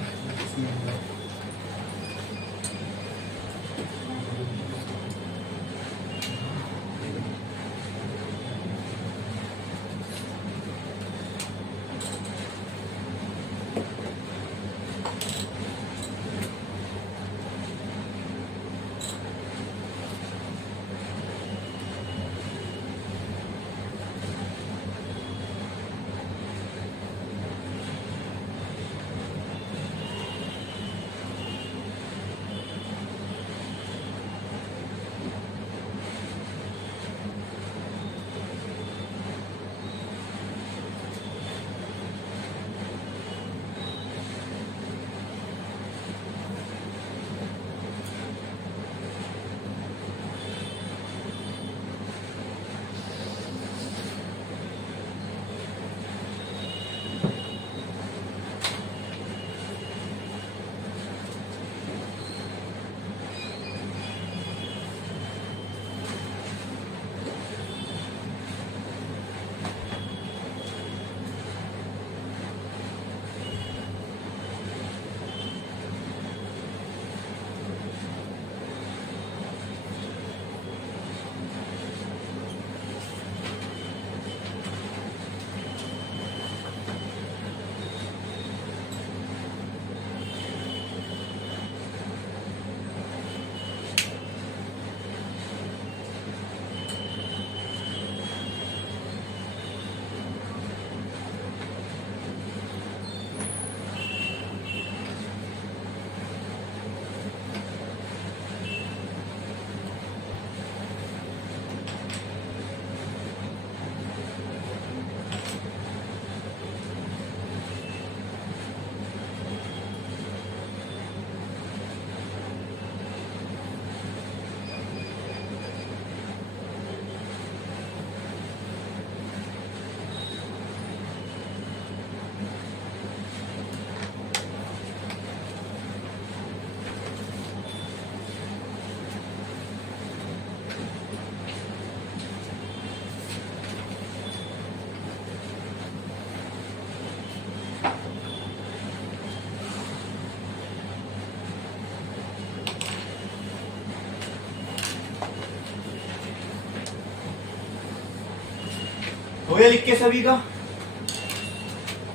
हो गया लिख के सभी का?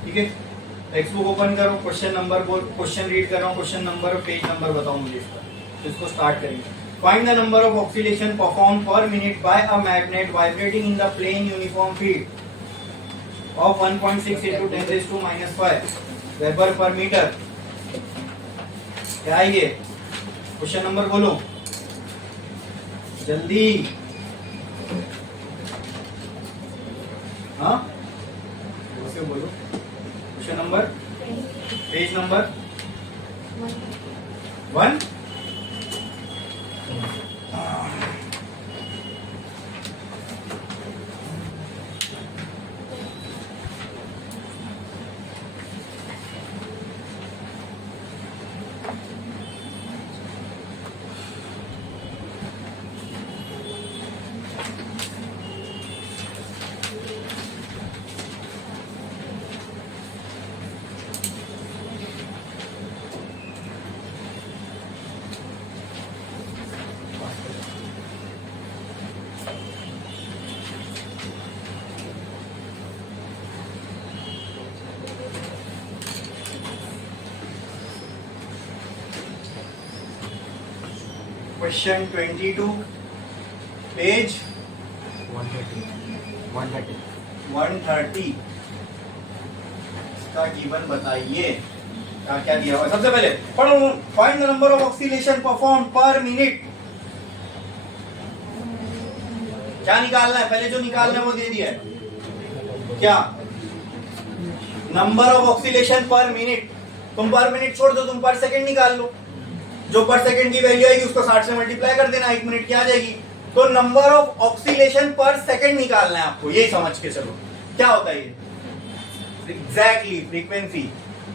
ठीक है, टेक्स्ट बुक ओपन करो, क्वेश्चन नंबर बोल, क्वेश्चन रीड कर रहा हूँ, क्वेश्चन नंबर और पेज नंबर बताओ मुझे इसका, तो इसको स्टार्ट करेंगे। Find the number of oscillation perform per minute by a magnet vibrating in the plane uniform field of 1.6 into 10⁻⁻5 weber per metre. क्या है ये? क्वेश्चन नंबर बोलो जल्दी। हाँ बोलो, question number, page number 1। Question 22 पेज 130 इसका गिवन बताइए क्या क्या दिया हुआ है। सबसे पहले पढ़ो, find the number of oscillation perform per minute. क्या निकालना है? पहले जो निकालना है वो दे दिया है। क्या? नंबर ऑफ ऑक्सीलेशन पर मिनट। तुम पर मिनट छोड़ दो, तुम पर सेकंड निकाल लो। जो पर सेकंड की वैल्यू आएगी उसको 60 से मल्टीप्लाई कर देना, 1 मिनट की आ जाएगी। तो नंबर ऑफ ऑक्सीलेशन पर सेकंड निकालना है आपको, ये समझ के चलो क्या होता है ये। Exactly frequency,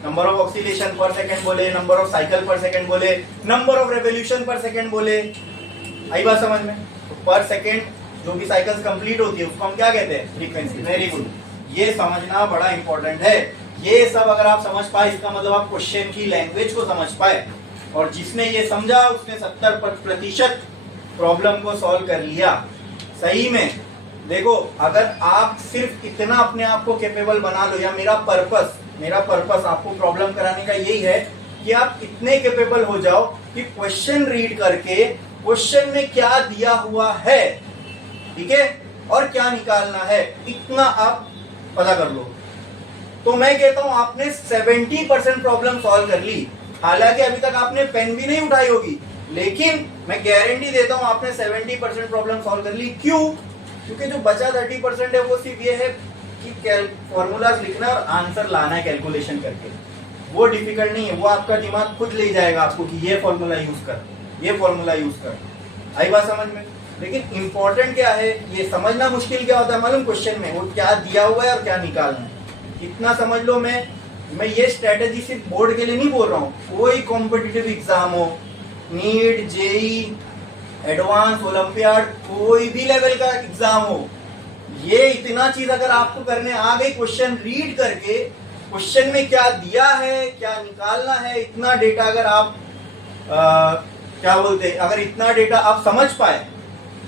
number of oscillation पर सेकंड बोले, नंबर ऑफ साइकिल पर सेकंड बोले, नंबर ऑफ रेवोल्यूशन पर सेकंड बोले। आई बात समझ में? तो पर सेकंड जो भी साइकिल्स कंप्लीट होती है उसको हम क्या कहते हैं? फ्रीक्वेंसी। वेरी गुड, ये समझना बड़ा इंपॉर्टेंट है। ये सब अगर आप समझ पाए इसका मतलब आप क्वेश्चन की लैंग्वेज को समझ पाए, और जिसने ये समझा उसने 70% प्रॉब्लम को सॉल्व कर लिया। सही में देखो, अगर आप सिर्फ इतना अपने आप को कैपेबल बना लो, या मेरा पर्पस आपको प्रॉब्लम कराने का यही है कि आप इतने कैपेबल हो जाओ कि क्वेश्चन रीड करके क्वेश्चन में क्या दिया हुआ है, ठीक है, और क्या निकालना है, इतना आप पता कर लो। तो मैं कहता हूं आपने 70% प्रॉब्लम सॉल्व कर ली। हालांकि अभी तक आपने पेन भी नहीं उठाई होगी, लेकिन मैं गारंटी देता हूं आपने 70% प्रॉब्लम सॉल्व कर ली। क्यों? क्योंकि जो बचा 30% है वो सिर्फ ये है कि फॉर्मूलाज लिखना और आंसर लाना है कैलकुलेशन करके। वो डिफिकल्ट नहीं है, वो आपका दिमाग खुद ले जाएगा आपको कि ये फॉर्मूला यूज कर, ये फॉर्मूला यूज कर। आई बात समझ में? लेकिन इंपॉर्टेंट क्या है, ये समझना मुश्किल क्या होता है मालूम? क्वेश्चन में वो क्या दिया हुआ है और क्या निकालना है, इतना समझ लो। मैं ये स्ट्रेटेजी सिर्फ बोर्ड के लिए नहीं बोल रहा हूँ, कोई कॉम्पिटिटिव एग्जाम हो, नीट, जेई, एडवांस, ओलंपियाड, कोई भी लेवल का एग्जाम हो, ये इतना चीज अगर आपको करने आ गई, क्वेश्चन रीड करके क्वेश्चन में क्या दिया है, क्या निकालना है, इतना डेटा अगर आप क्या बोलते हैं, अगर इतना डेटा आप समझ पाए,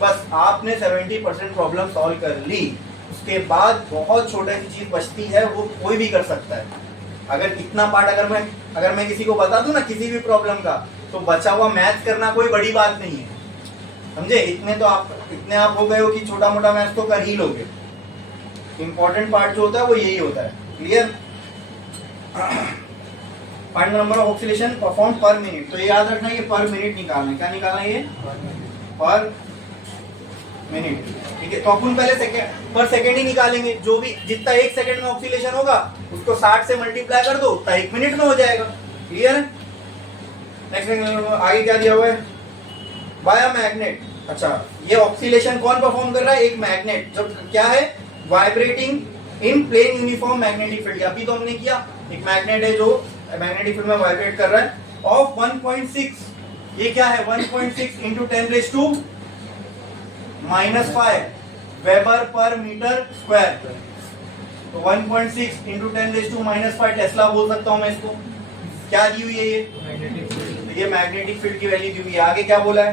बस आपने 70% प्रॉब्लम सॉल्व कर ली। उसके बाद बहुत छोटी सी चीज बचती है, वो कोई भी कर सकता है। अगर इतना पार्ट अगर मैं किसी को बता दूं ना किसी भी प्रॉब्लम का, तो बचा हुआ मैथ करना कोई बड़ी बात नहीं है, समझे? इतने आप हो गए हो कि छोटा मोटा मैथ तो कर ही लोगे। इंपॉर्टेंट पार्ट जो होता है वो यही होता है। Clear? Find number of oscillation perform per minute. तो ये याद रखना, ये पर मिनट निकालना है। क्या निकालना है? ये पर मिनट, ठीक है। तो अपन पहले पर सेकंड ही निकालेंगे। जो भी जितना 1 सेकंड में ऑक्सीलेशन होगा उसको 60 से मल्टीप्लाई कर दो, उतना 1 मिनट में हो जाएगा। क्लियर है? नेक्स्ट आगे क्या दिया हुआ है? By a magnet. अच्छा, ये ऑक्सीलेशन कौन परफॉर्म कर रहा है? एक मैग्नेट। जब क्या है? Vibrating in plane uniform magnetic field. अभी तो हमने किया, एक मैग्नेट है जो मैग्नेटिक फील्ड में वाइब्रेट कर रहा है, ऑफ 1.6। ये क्या है? 1.6 into 10⁻⁻5 weber per metre square. तो 1.6 इंटू 10⁻⁻5 टेस्ला बोल सकता हूं मैं इसको। क्या दी हुई है ये? ये मैग्नेटिक फील्ड की वैल्यू दी हुई है। आगे क्या बोला है?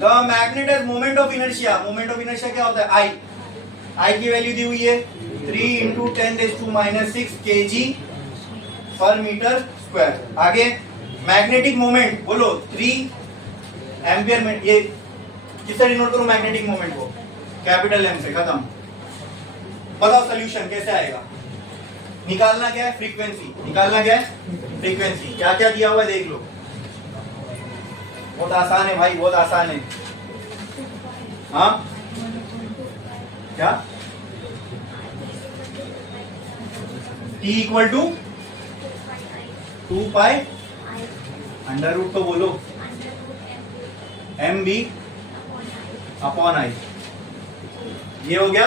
The magnet has moment of inertia. Moment of inertia क्या होता है? आई। आई की वैल्यू दी हुई है 3 इंटू 10⁻⁻�6 kg पर मीटर स्क्वायर। आगे मैग्नेटिक मोमेंट बोलो 3 एम्पियर में। ये किससे डिनोट करूं मैग्नेटिक मोमेंट को? कैपिटल एम से। खत्म। बताओ सोल्यूशन कैसे आएगा? निकालना क्या है? फ्रीक्वेंसी। निकालना क्या है? फ्रीक्वेंसी। क्या क्या दिया हुआ है देख लो। बहुत आसान है भाई, बहुत आसान है। हाँ क्या? T equal to 2 pi under root तो बोलो एम बी अपॉन आई। ये हो गया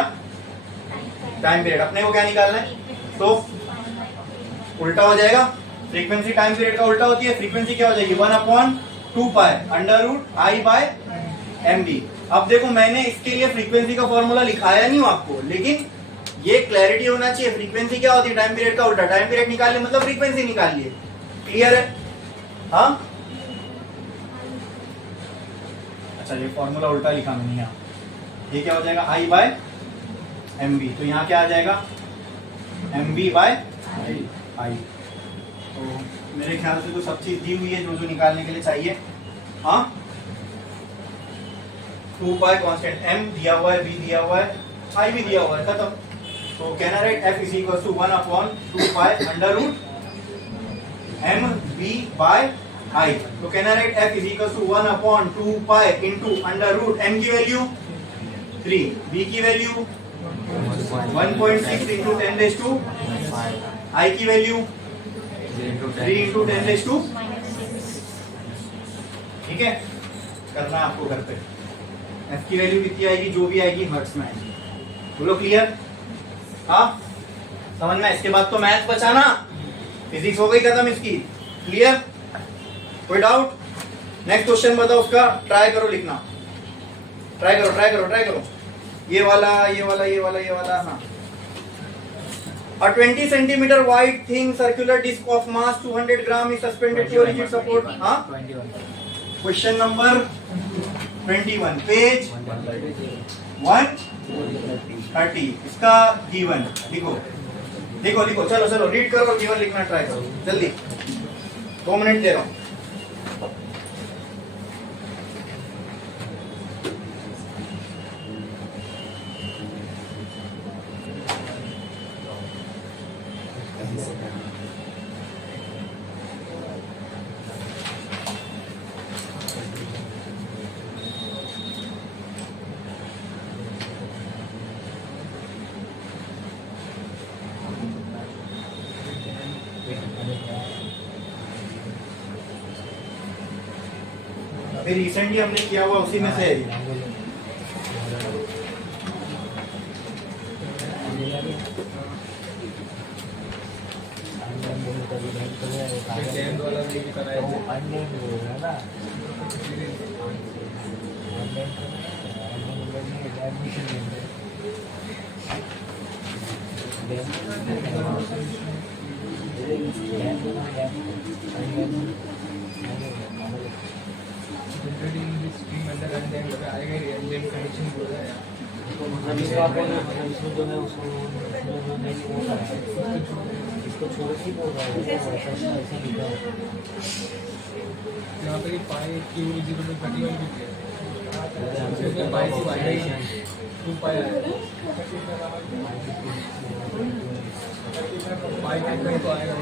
टाइम पीरियड। अपने को क्या निकालना है? तो उल्टा हो जाएगा। फ्रीक्वेंसी टाइम पीरियड का उल्टा होती है। फ्रीक्वेंसी क्या हो जाएगी? 1/2 pi under root I by M B. अब देखो मैंने इसके लिए फ्रीक्वेंसी का फॉर्मूला लिखाया नहीं हूं आपको, लेकिन ये क्लैरिटी होना चाहिए। फ्रीक्वेंसी क्या होती है? टाइम पीरियड का उल्टा। टाइम पीरियड निकाल लिया मतलब फ्रीक्वेंसी निकाल लिए। क्लियर है? हाँ अच्छा, ये फॉर्मूला उल्टा लिखा मैंने यहाँ। ये क्या हो जाएगा? आई बाय एम बी। तो यहाँ क्या आ जाएगा? M B by I. तो मेरे ख्याल से तो सब चीज दी हुई है जो जो निकालने के लिए चाहिए। हाँ 2 पाई कांस्टेंट, एम दिया हुआ है, बी दिया हुआ है, आई भी दिया हुआ है। खत्म। तो कहना write F is equal to 1/2 pi under root M B by I. तो कहना write F is equal to 1/2 pi into under root M की वैल्यू 3, बी की वैल्यू 1.6 इंटू 10⁻⁵, आई की वैल्यू 3 इंटू 10⁻⁵। ठीक है, करना है आपको घर पे। एफ की वैल्यू कितनी आएगी? जो भी आएगी हर्ट्ज में आएगी। बोलो क्लियर? हाँ समझ में? इसके बाद तो मैथ्स बचा ना, फिजिक्स हो गई खत्म इसकी। क्लियर? कोई डाउट? नेक्स्ट क्वेश्चन बताओ उसका। ट्राई करो लिखना। ट्राई करो ट्राई करो ट्राई करो। ये वाला ये वाला ये वाला ये वाला। हाँ A 20 centimeter wide thin circular disc of mass 200 gram is suspended to a rigid support. हाँ 21. Question number 21 page 130। इसका गिवन लिखो लिखो लिखो। चलो चलो रीड करो, गिवन लिखना ट्राई करो जल्दी। 2 मिनट दे रहा हूँ। अभी रिसेंटली हमने किया हुआ उसी में से है। इसको छोड़ के बोल रहा है ऐसे लिखा है यहाँ पे पाई क्यू इक्वल टू 31 लिखा है पाई की वाइडेशन 2 पाई पाई का तो आएगा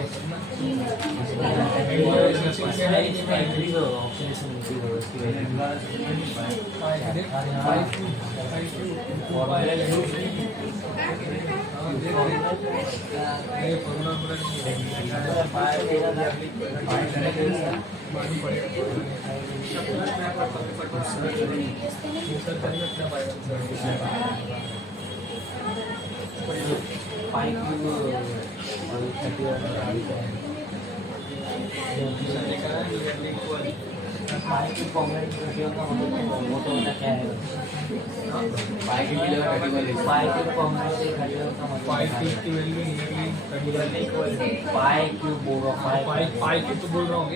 तो बोल रहा हूँ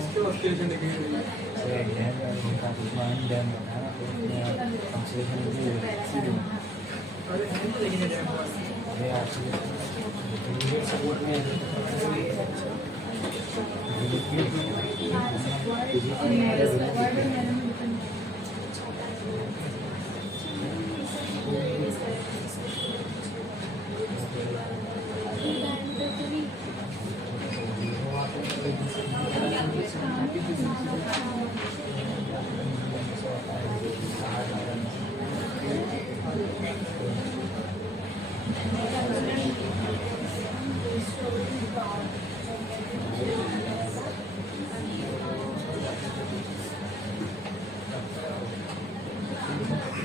इसके ऑस्ट्रेलियन डिग्री अरे हम तो लेकिन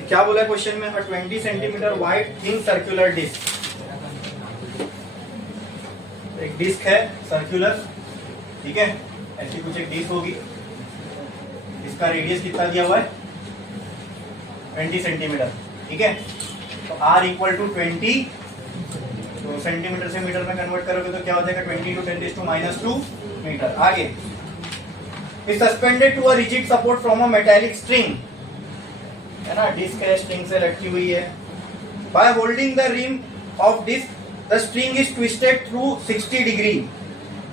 क्या बोला क्वेश्चन में? 20 centimetre wide thin circular disc, एक डिस्क है सर्कुलर, ठीक है, ऐसी कुछ एक डिस्क होगी, इसका रेडियस कितना दिया हुआ है? 20 सेंटीमीटर, ठीक है। तो r इक्वल टू 20, तो सेंटीमीटर से मीटर में कन्वर्ट करोगे तो क्या हो जाएगा? 20 × 10⁻² मीटर। आगे, is suspended to a rigid support from a metallic string, है ना, डिस्क है, स्ट्रिंग से लटकी हुई है। By holding the rim of disc the string is twisted through 60 degree,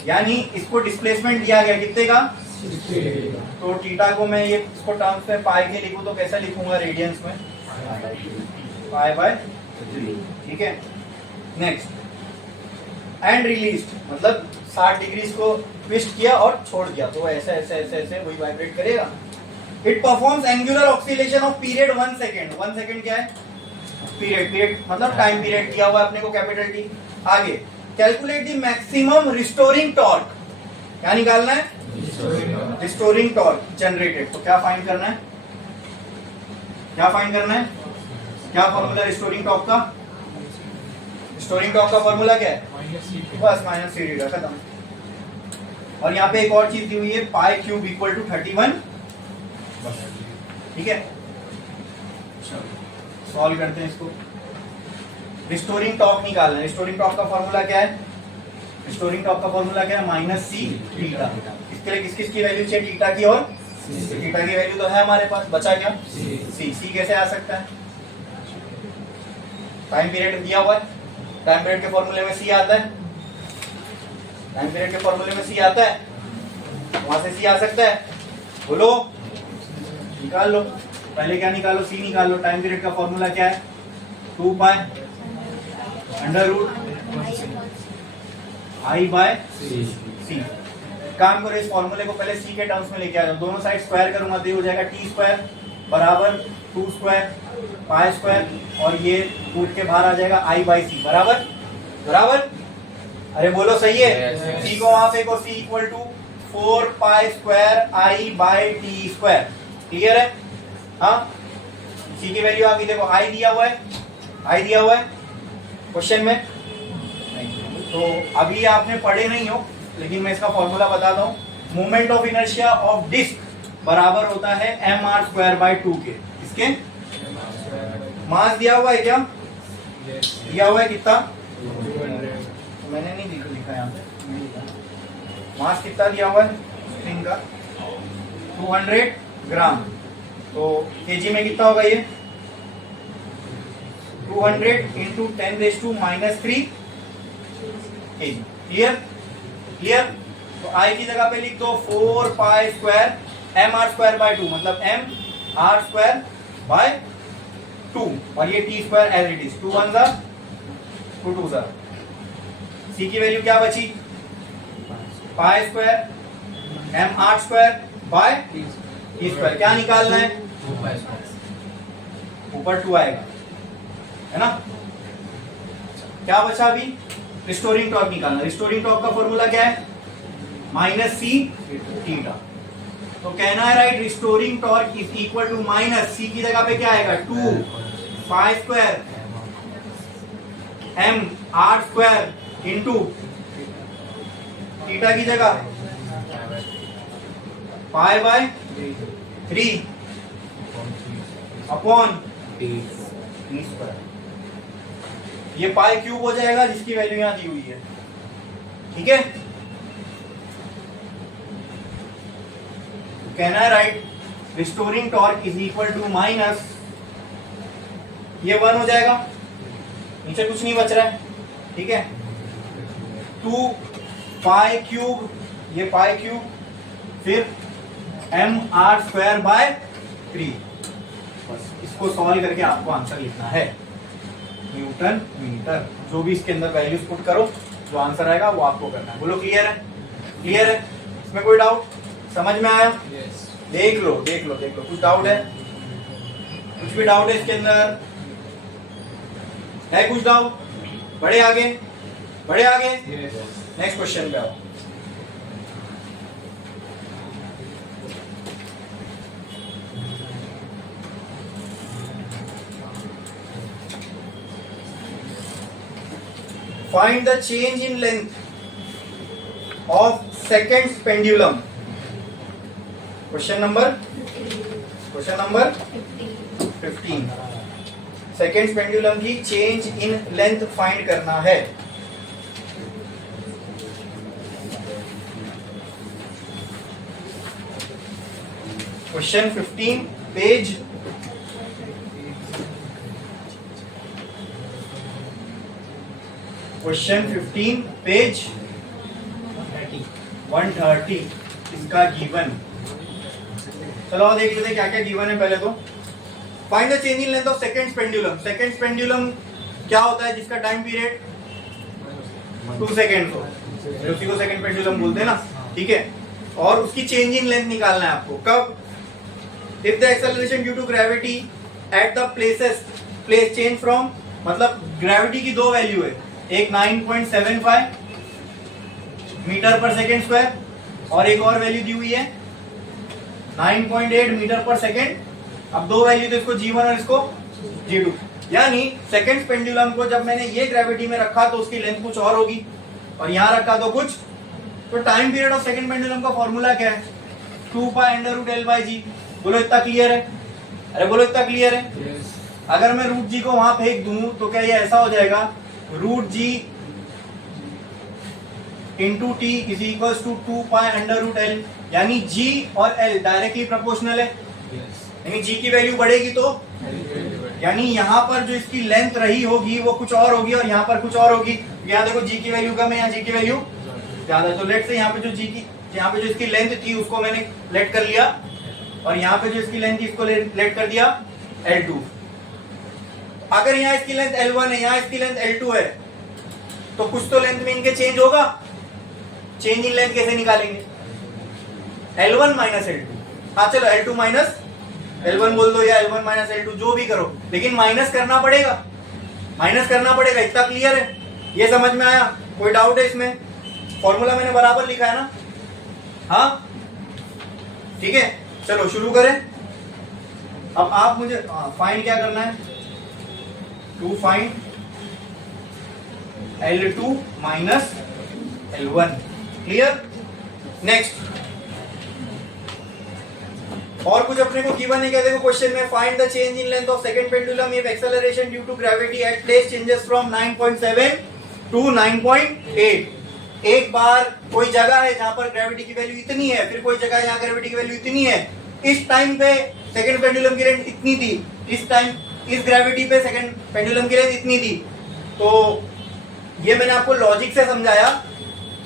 यानी इसको डिस्प्लेसमेंट दिया गया कितने का? 60 डिग्री। तो थीटा को मैं ये इसको टर्म्स में पाई के लिखूं तो कैसा लिखूंगा रेडियंस में? पाई/3, ठीक है। नेक्स्ट, एंड रिलीज्ड, मतलब 60 डिग्री को ट्विस्ट किया और छोड़ दिया, तो ऐसे ऐसे ऐसे ऐसे वही वाइब्रेट करेगा। It performs angular oscillation of period 1 second. 1 second क्या है? पीरियड मतलब टाइम पीरियड दिया हुआ है अपने को, कैपिटल टी। आगे, calculate the maximum restoring torque, क्या निकालना है? Restoring torque generated. तो क्या फाइंड करना है? क्या फाइंड करना है? क्या फॉर्मूला रिस्टोरिंग टॉर्क का? रिस्टोरिंग टॉर्क का फॉर्मूला क्या है? बस -c खत्म। और यहाँ पे एक और चीज दी हुई है, π³ इक्वल टू 31, ठीक है। सॉल्व करते हैं इसको। रिस्टोरिंग टॉर्क निकालना है। रिस्टोरिंग टॉर्क का फॉर्मूला क्या है? रिस्टोरिंग टॉर्क का फॉर्मूला क्या है? -c theta. इसके लिए किस किस की वैल्यू चाहिए? थीटा की और थीटा की वैल्यू तो है हमारे पास, बचा क्या? c कैसे आ सकता है? टाइम पीरियड दिया हुआ है, टाइम पीरियड के फॉर्मूले में c आता है, टाइम पीरियड के फॉर्मूले में c आता है, वहां से c आ सकता है, बोलो, निकाल लो। पहले क्या निकालो? c निकाल लो। टाइम पीरियड का फॉर्मूला क्या है? 2 पाई √i/c। काम करो, इस फॉर्मूले को पहले c के टर्म्स में लेके आ जाओ, दोनों साइड स्क्वायर करूंगा तो ये हो जाएगा t² बराबर 2² π² और ये टूट के बाहर आ जाएगा i/c बराबर बराबर। अरे बोलो, सही है? c को वहां फेंको, c equal to 4π² i/t²। Clear है? हाँ, c की वैल्यू आ गई, देखो i दिया हुआ है, i दिया हुआ है क्वेश्चन में। तो अभी आपने पढ़े नहीं हो, लेकिन मैं इसका फॉर्मूला बताता हूँ। Moment of inertia of disc बराबर होता है mr²/2 के। इसके मास दिया हुआ है क्या? दिया हुआ है कितना? मैंने नहीं लिखा यहाँ पे। मास कितना दिया हुआ है स्ट्रिंग का? 200 ग्राम। तो केजी में कितना होगा ये? 200 इंटू 10⁻³ केजी। क्लियर? क्लियर? तो आई की जगह पे लिख दो 4π² mr²/2, मतलब mr²/2 और ये t² एज इट इज। 2 1 2 2 सी की वैल्यू क्या बची? π² mr²/t²। क्या निकालना है? ऊपर 2 आएगा, है ना? क्या बचा अभी? रिस्टोरिंग टॉर्क निकालना। रिस्टोरिंग टॉर्क का फॉर्मूला क्या है? -c theta. तो कहना है right, restoring torque is equal to -c की जगह पे क्या आएगा? 2 π² mr² इंटू थीटा की जगह π/3 अपॉन t²। ये पाई क्यूब हो जाएगा जिसकी वैल्यू यहां दी हुई है। ठीक है, कहना है right restoring torque is equal to minus, ये 1 हो जाएगा, नीचे कुछ नहीं बच रहा है। ठीक है, 2 पाई क्यूब, ये पाई क्यूब, फिर mr²/3। बस इसको सॉल्व करके आपको आंसर लिखना है न्यूटन मीटर। जो भी इसके अंदर वैल्यूज पुट करो, जो आंसर आएगा वो आपको करना है। बोलो क्लियर है? क्लियर है? इसमें कोई डाउट? समझ में आया? Yes. देख लो देख लो देख लो, कुछ डाउट है? कुछ भी डाउट है इसके अंदर है? कुछ डाउट? बढ़े आगे, बढ़े आगे। Yes. नेक्स्ट क्वेश्चन पे आओ। Find the change in length of seconds pendulum. Question number 15. Seconds pendulum की चेंज इन लेंथ फाइंड करना है। क्वेश्चन 15 पेज 130 इसका गिवन। चलो और देख लेते हैं क्या क्या गिवन है। पहले तो find the change in length of seconds pendulum. Seconds pendulum क्या होता है? जिसका टाइम पीरियड 2 सेकंड हो, उसी को सेकंड पेंडुलम बोलते हैं ना। ठीक है, और उसकी चेंज इन लेंथ निकालना है आपको। कब? If the acceleration due to gravity at the place change from, मतलब ग्रेविटी की दो वैल्यू है, एक 9.75 मीटर पर सेकेंड स्क्वायर और एक और वैल्यू दी हुई है 9.8 मीटर पर सेकेंड। अब दो वैल्यू तो इसको G1 और इसको G2, यानी सेकेंड पेंडुलम को जब मैंने ये ग्रेविटी में रखा तो उसकी लेंथ कुछ और होगी और यहां रखा तो कुछ। तो time period of second pendulum का फॉर्मूला क्या है? 2π√L/G। बोलो इतना क्लियर है? अरे बोलो इतना क्लियर है? Yes. अगर मैं √G को वहां फेंक दूं तो क्या ये ऐसा हो जाएगा? √G into T is equal to 2π√L, यानी G और L डायरेक्टली प्रोपोर्शनल है। Yes. यानी G की वैल्यू बढ़ेगी तो, यानी यहाँ पर जो इसकी लेंथ रही होगी वो कुछ और होगी और यहाँ पर कुछ और होगी। यहाँ देखो G की वैल्यू कम है, यहाँ G की वैल्यू ज्यादा है। तो लेट से यहाँ पे जो यहाँ पे जो इसकी लेंथ थी उसको मैंने लेट कर लिया और यहाँ पे जो इसकी लेंथ थी इसको लेट कर दिया L2। अगर यहाँ इसकी लेंथ L1 है, यहाँ इसकी लेंथ L2 है, तो कुछ तो लेंथ में इनके चेंज होगा। चेंज इन लेंथ कैसे निकालेंगे? L1 minus L2। हाँ चलो L2 माइनस L1 बोल दो या L1 माइनस L2, जो भी करो, लेकिन माइनस करना पड़ेगा, माइनस करना पड़ेगा। इतना क्लियर है? ये समझ में आया? कोई डाउट है इसमें? फॉर्मूला मैंने बराबर लिखा है ना? हाँ ठीक है, चलो शुरू करें। अब आप मुझे फाइंड क्या करना है? To find L2 minus L1। Clear? Next और कुछ अपने को गिवन है क्या? देखो क्वेश्चन में find the change in length of second pendulum if acceleration due to gravity at place changes from 9.7 to 9.8। एक बार कोई जगह है जहां पर ग्रेविटी की वैल्यू इतनी है, फिर कोई जगह है जहां ग्रेविटी की वैल्यू इतनी है। इस टाइम पे सेकंड पेंडुलम की लेंथ इतनी थी, इस टाइम इस ग्रेविटी पे सेकंड पेंडुलम की लेंथ इतनी थी। तो ये मैंने आपको लॉजिक से समझाया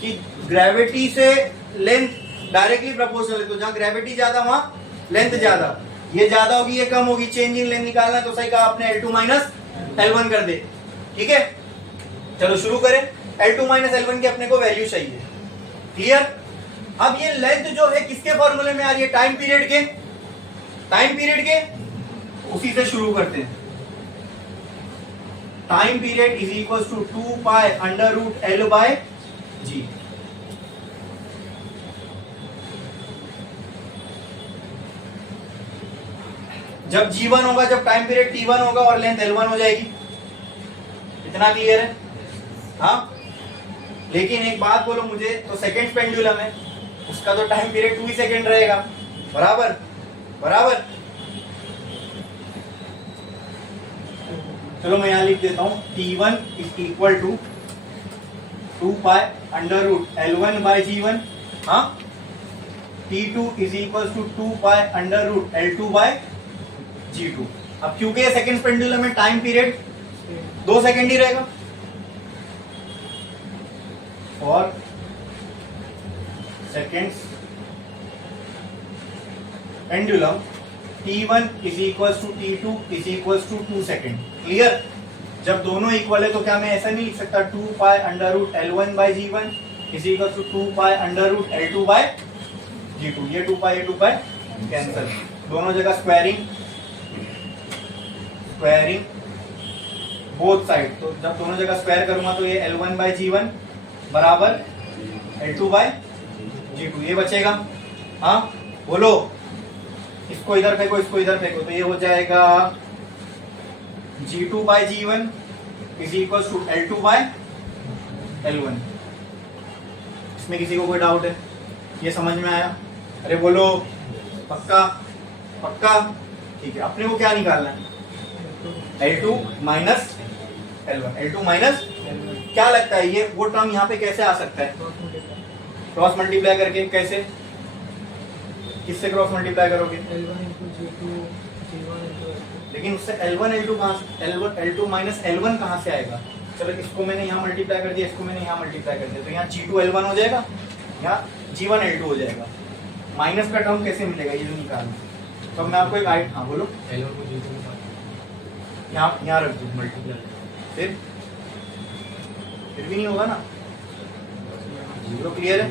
कि ग्रेविटी से लेंथ डायरेक्टली प्रोपोर्शनल है। तो जहां ग्रेविटी ज्यादा वहां लेंथ ज्यादा, ये ज्यादा होगी ये कम होगी। चेंज इन लेंथ निकालना तो सही कहा आपने, L2 माइनस L1 कर दे। ठीक है, चलो शुरू करें। L2 माइनस L1 की अपने को वैल्यू चाहिए। क्लियर? अब ये लेंथ जो है किसके फॉर्मूले में आ रही है? टाइम पीरियड के। टाइम पीरियड के, उसी से शुरू करते हैं। Time period is equal to 2π√L/G। जब G1 होगा, जब टाइम पीरियड T1 होगा और लेंथ L1 हो जाएगी। इतना क्लियर है? हाँ, लेकिन एक बात बोलो मुझे, तो सेकंड पेंडुलम है, उसका तो टाइम पीरियड 2 ही सेकंड रहेगा। बराबर बराबर। चलो मैं यहाँ लिख देता हूँ T1 is equal to 2 pi under root L1 by G1, हाँ, T2 is equal to 2 pi under root L2 by G2। अब क्योंकि ये सेकंड पेंडुलम में टाइम पीरियड 2 सेकंड ही रहेगा, और seconds pendulum T1 is equal to T2 is equal to 2 second. Clear? जब दोनों इक्वल है तो क्या मैं ऐसा नहीं लिख सकता 2 pi under root L1 by G1 is equal to 2 pi under root L2 by G2। ये 2 पाई कैंसल, दोनों जगह स्क्वायरिंग बोथ साइड, तो जब दोनों जगह स्क्वायर करूंगा तो ये L1 बाय G1 बराबर L2 बाय G2, ये बचेगा। हाँ बोलो, इसको इधर फेंको, इसको इधर फेंको, तो ये हो जाएगा G2 by G1 is equal to L2 by L1। इसमें किसी को कोई डाउट है? ये समझ में आया? अरे बोलो, पक्का? पक्का? ठीक है, अपने को क्या निकालना है? L2 minus L1, L2 minus, क्या लगता है ये वो टर्म यहाँ पे कैसे आ सकता है? क्रॉस मल्टीप्लाई करके। कैसे? किससे क्रॉस मल्टीप्लाई करोगे? लेकिन उससे L1 L2 कहाँ से, L2 माइनस L1 कहाँ से आएगा? चलो इसको मैंने यहाँ मल्टीप्लाई कर दिया, इसको मैंने यहाँ मल्टीप्लाई कर दिया, तो यहाँ G2 L1 हो जाएगा, यहाँ G1 L2 हो जाएगा। माइनस का टर्म कैसे मिलेगा ये जो निकालना? तो मैं आपको एक आइट, हाँ बोलो, यहाँ रख दो मल्टीप्लाई, फिर भी नहीं होगा ना? तो क्लियर है?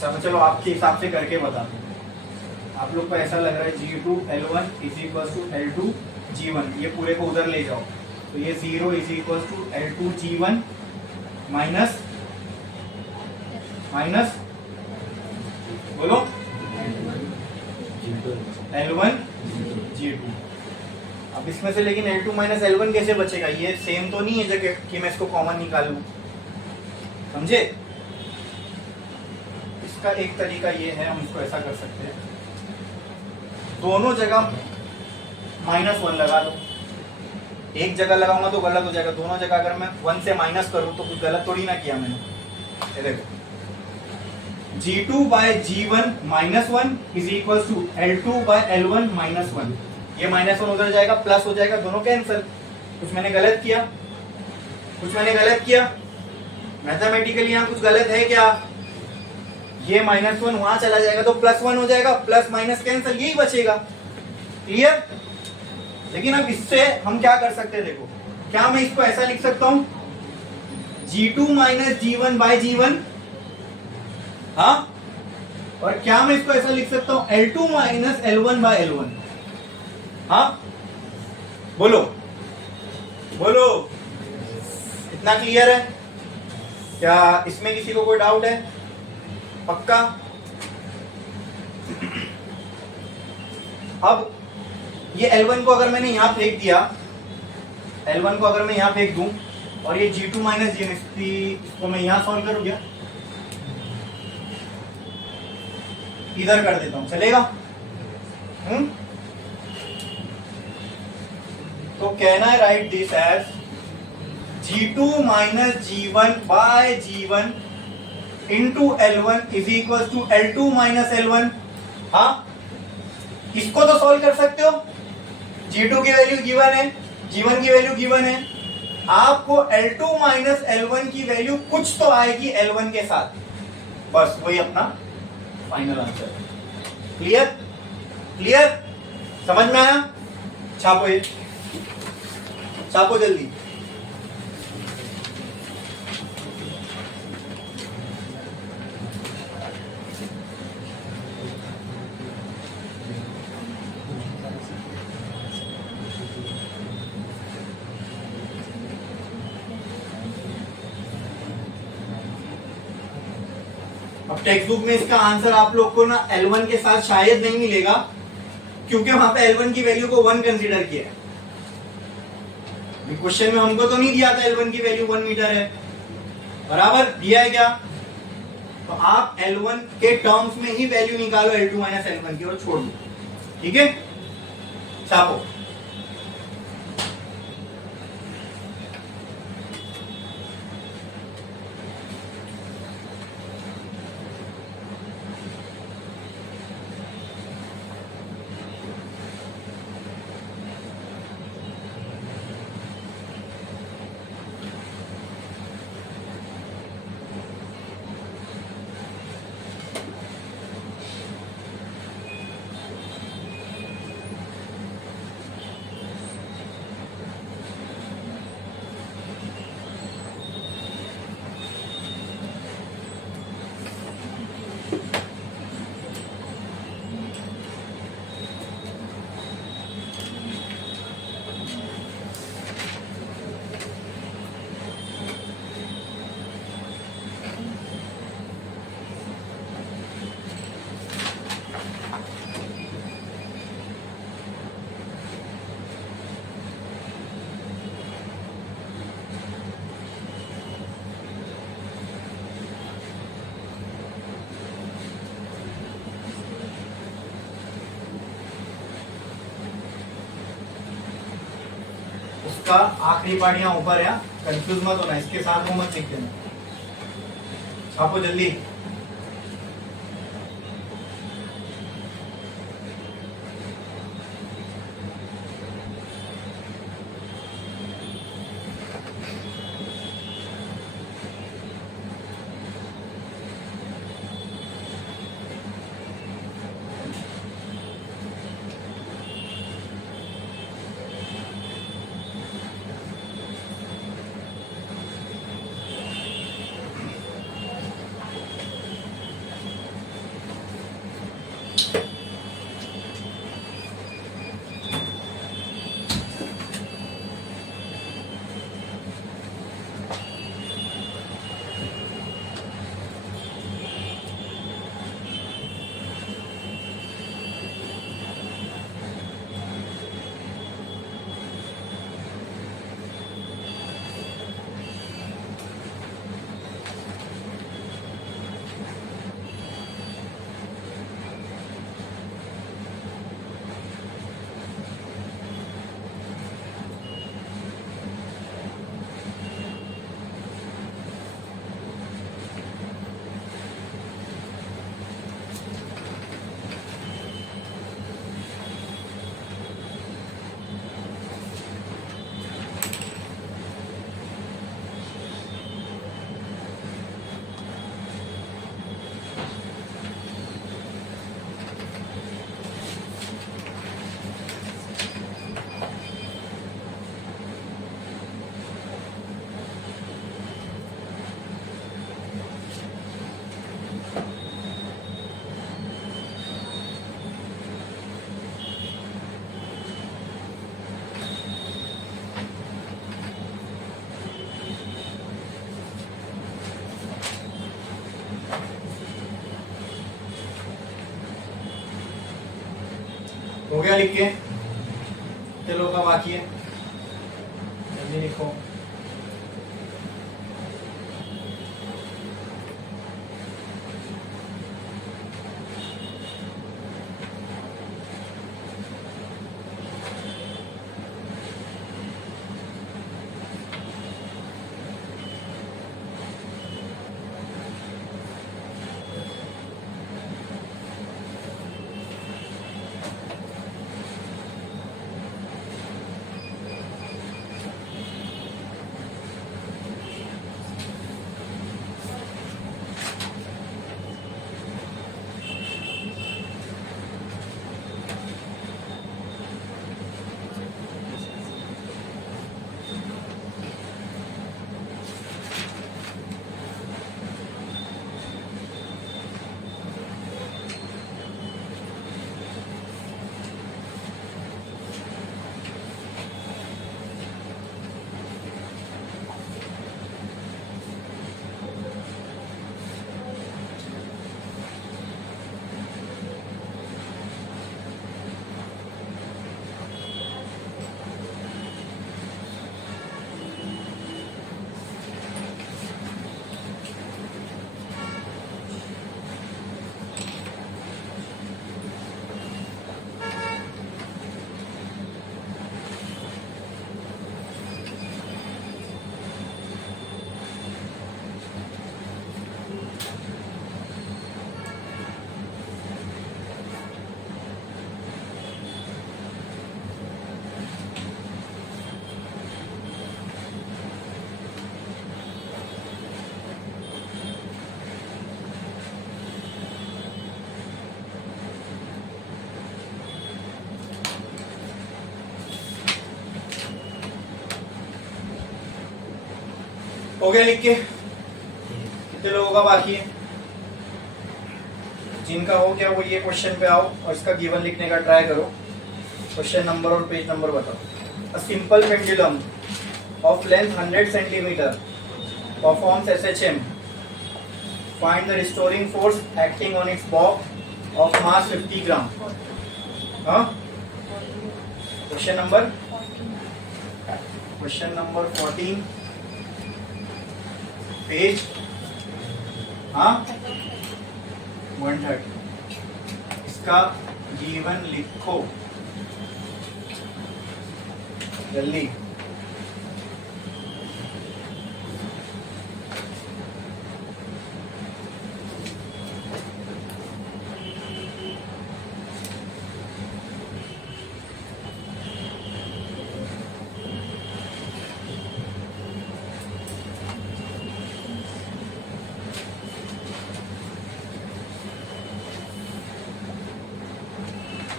सब चलो आपके हिसाब से करके बता दो। आप लोग को ऐसा लग रहा है G2 L1 is equal to L2 G1, ये पूरे को उधर ले जाओ, तो ये 0 is equal to L2 G1 minus बोलो L1 G2। अब इसमें से लेकिन L2 माइनस L1 कैसे बचेगा? ये सेम तो नहीं है जगह कि मैं इसको कॉमन निकाल लूं, समझे? इसका एक तरीका ये है, हम इसको ऐसा कर सकते हैं, दोनों जगह -1 लगा दो। एक जगह लगाऊंगा तो गलत हो जाएगा, दोनों जगह अगर मैं 1 से माइनस करूं तो कुछ गलत थोड़ी ना किया मैंने। ये देखो G2 by G1 -1 is equal to L2 by L1 -1। ये -1 उधर जाएगा, प्लस हो जाएगा, दोनों कैंसिल। कुछ मैंने गलत किया? मैथमेटिकली यहाँ कुछ गलत है क्या? ये -1 वहां चला जाएगा तो +1 हो जाएगा, प्लस माइनस कैंसिल, यही बचेगा। क्लियर? लेकिन अब इससे हम क्या कर सकते हैं? देखो, क्या मैं इसको ऐसा लिख सकता हूं G2 minus G1 by G1, हाँ, और क्या मैं इसको ऐसा लिख सकता हूं L2 minus L1 bye L1, हाँ? बोलो, इतना क्लियर है क्या? इसमें किसी को कोई डाउट है? पक्का? अब ये L1 को अगर मैंने यहां फेंक दिया, L1 को अगर मैं यहां फेंक दूं, और ये G2 माइनस G1, इसको मैं यहां सॉल्व करूं क्या? इधर कर देता हूं, चलेगा? तो can I write this as G2 minus G1 by G1 into L1 is equal to L2 minus L1, हाँ? इसको तो सॉल्व कर सकते हो, G2 की वैल्यू गिवन है, G1 की वैल्यू गिवन है, आपको L2 माइनस L1 की वैल्यू कुछ तो आएगी L1 के साथ, बस वही अपना फाइनल आंसर। क्लियर? समझ में आया? छापो, ये छापो जल्दी। अब टेक्स्ट बुक में इसका आंसर आप लोग को ना L1 के साथ शायद नहीं मिलेगा, क्योंकि वहां पे L1 की वैल्यू को 1 कंसीडर किया है। क्वेश्चन में हमको तो नहीं दिया था L1 की वैल्यू 1 मीटर है, बराबर दिया है क्या? तो आप L1 के टर्म्स में ही वैल्यू निकालो L2 माइनस L1 की और छोड़ दो, ठीक है? छापो। उसका आखिरी पार्ट यहाँ ऊपर है, कंफ्यूज मत होना, इसके साथ वो मत लिख देना। छापो जल्दी। हो गया लिख के? कितने लोगों का बाकी है? जल्दी लिखो। हो गया लिख के? कितने लोगों का बाकी है? जिनका हो गया वो ये क्वेश्चन पे आओ और इसका गिवन लिखने का ट्राई करो। क्वेश्चन नंबर और पेज नंबर बताओ। A simple pendulum of length 100 centimetre performs SHM. Find the restoring force acting on its bob of mass 50 gram. हाँ? Question number 14. पेज हाँ 130। इसका गिवन लिखो जल्दी।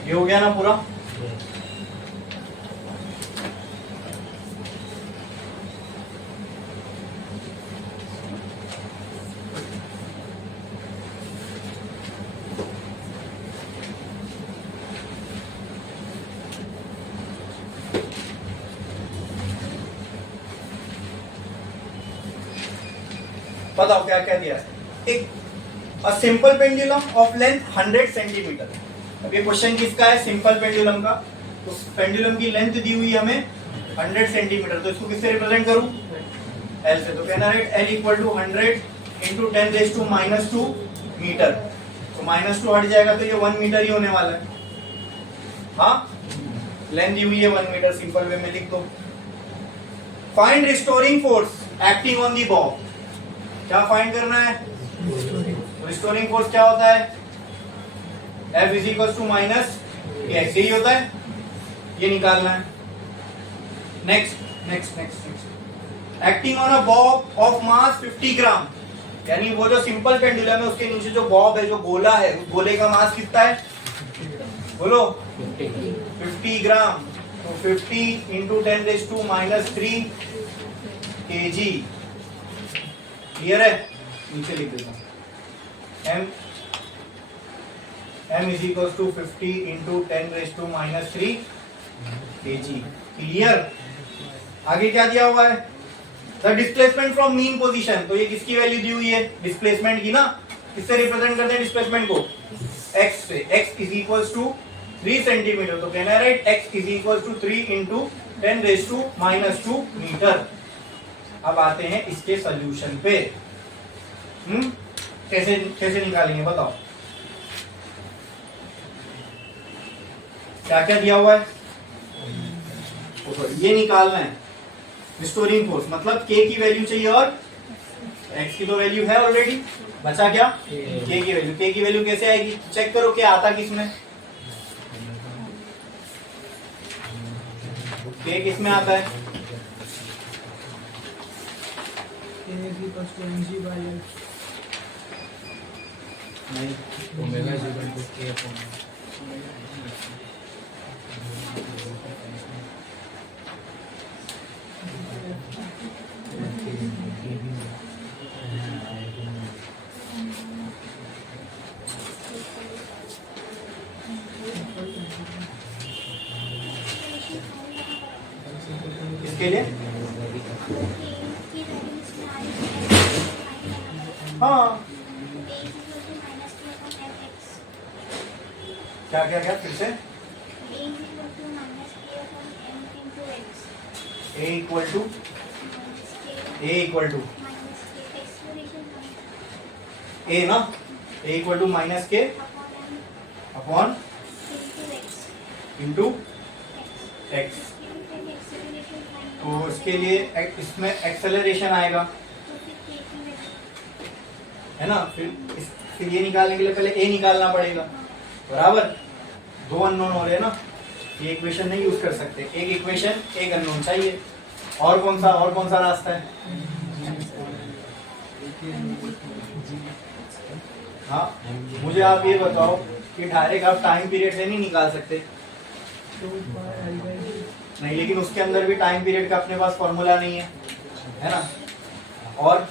ये हो गया ना पूरा। बताओ क्या क्या दिया है। एक a simple pendulum of length 100 centimetre. अब ये क्वेश्चन किसका है? सिंपल पेंडुलम का। तो पेंडुलम की लेंथ दी हुई है हमें 100 सेंटीमीटर, तो इसको किससे रिप्रेजेंट करूं? L से। तो कहना है L equal to 100 into 10⁻² metre. तो -2 हट जाएगा तो ये 1 मीटर ही होने वाला है। हाँ, लेंथ दी हुई है 1 मीटर, सिंपल वे में लिख दो। Find restoring force acting on the bob. क्या फाइंड करना है? रिस्टोरिंग फोर्स क्या होता है? F is equal to minus X, यही होता है, ये निकालना है। Next next next next acting on a bob of mass 50 gram, यानी वो जो सिंपल पेंडुलम है उसके नीचे जो बॉब है, जो गोला है, उस गोले का मास कितना है? बोलो 50 ग्राम। तो 50 इंटू 10⁻³ kg। क्लियर है? नीचे लिख देता हूं m is equal to 50 into 10⁻³ kg। Clear? आगे क्या दिया हुआ है? The displacement from mean position. तो ये किसकी वैल्यू दी हुई है? डिस्प्लेसमेंट की ना। किससे रिप्रेजेंट करते हैं डिस्प्लेसमेंट को? x से। x is equal to 3 centimetre. तो कहना है right x is equal to 3 into 10⁻² metre. अब आते हैं इसके सोल्यूशन पे। कैसे कैसे निकालेंगे बताओ? क्या क्या दिया हुआ है? ये निकालना है रिस्टोरिंग फोर्स, मतलब k की वैल्यू चाहिए और x की तो वैल्यू है ऑलरेडी। बचा क्या? k की वैल्यू। k की वैल्यू कैसे आएगी? चेक करो क्या आता किसमें। k किसमें आता है? नहीं, omega is equal to k upon किसके लिए? हाँ, क्या क्या क्या फिर से? a इक्वल टू a ना, a equal to -k upon into x। तो इसके लिए इसमें एक्सेलरेशन आएगा, है ना। फिर ये निकालने के लिए पहले a निकालना पड़ेगा, बराबर। 2 अननोन हो रहे हैं ना, ये इक्वेशन नहीं यूज कर सकते। एक इक्वेशन एक अननोन चाहिए। और कौन सा रास्ता है? हाँ, मुझे आप ये बताओ कि डायरेक्ट आप टाइम पीरियड से नहीं निकाल सकते। नहीं, लेकिन उसके अंदर भी टाइम पीरियड का अपने पास फॉर्मूला नहीं है ना। और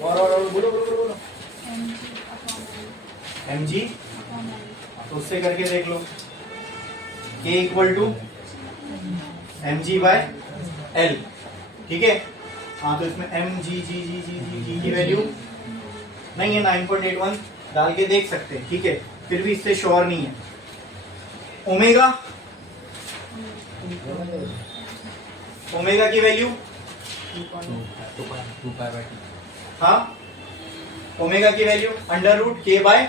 बोलो mg, तो उससे करके देख लो। k equal to mg by l, ठीक है। हाँ, तो इसमें mg g की वैल्यू नहीं है, 9.81 डाल के देख सकते हैं, ठीक है। फिर भी इससे श्योर नहीं है। ओमेगा की वैल्यू 2π/2। हाँ, ओमेगा की वैल्यू √k/m,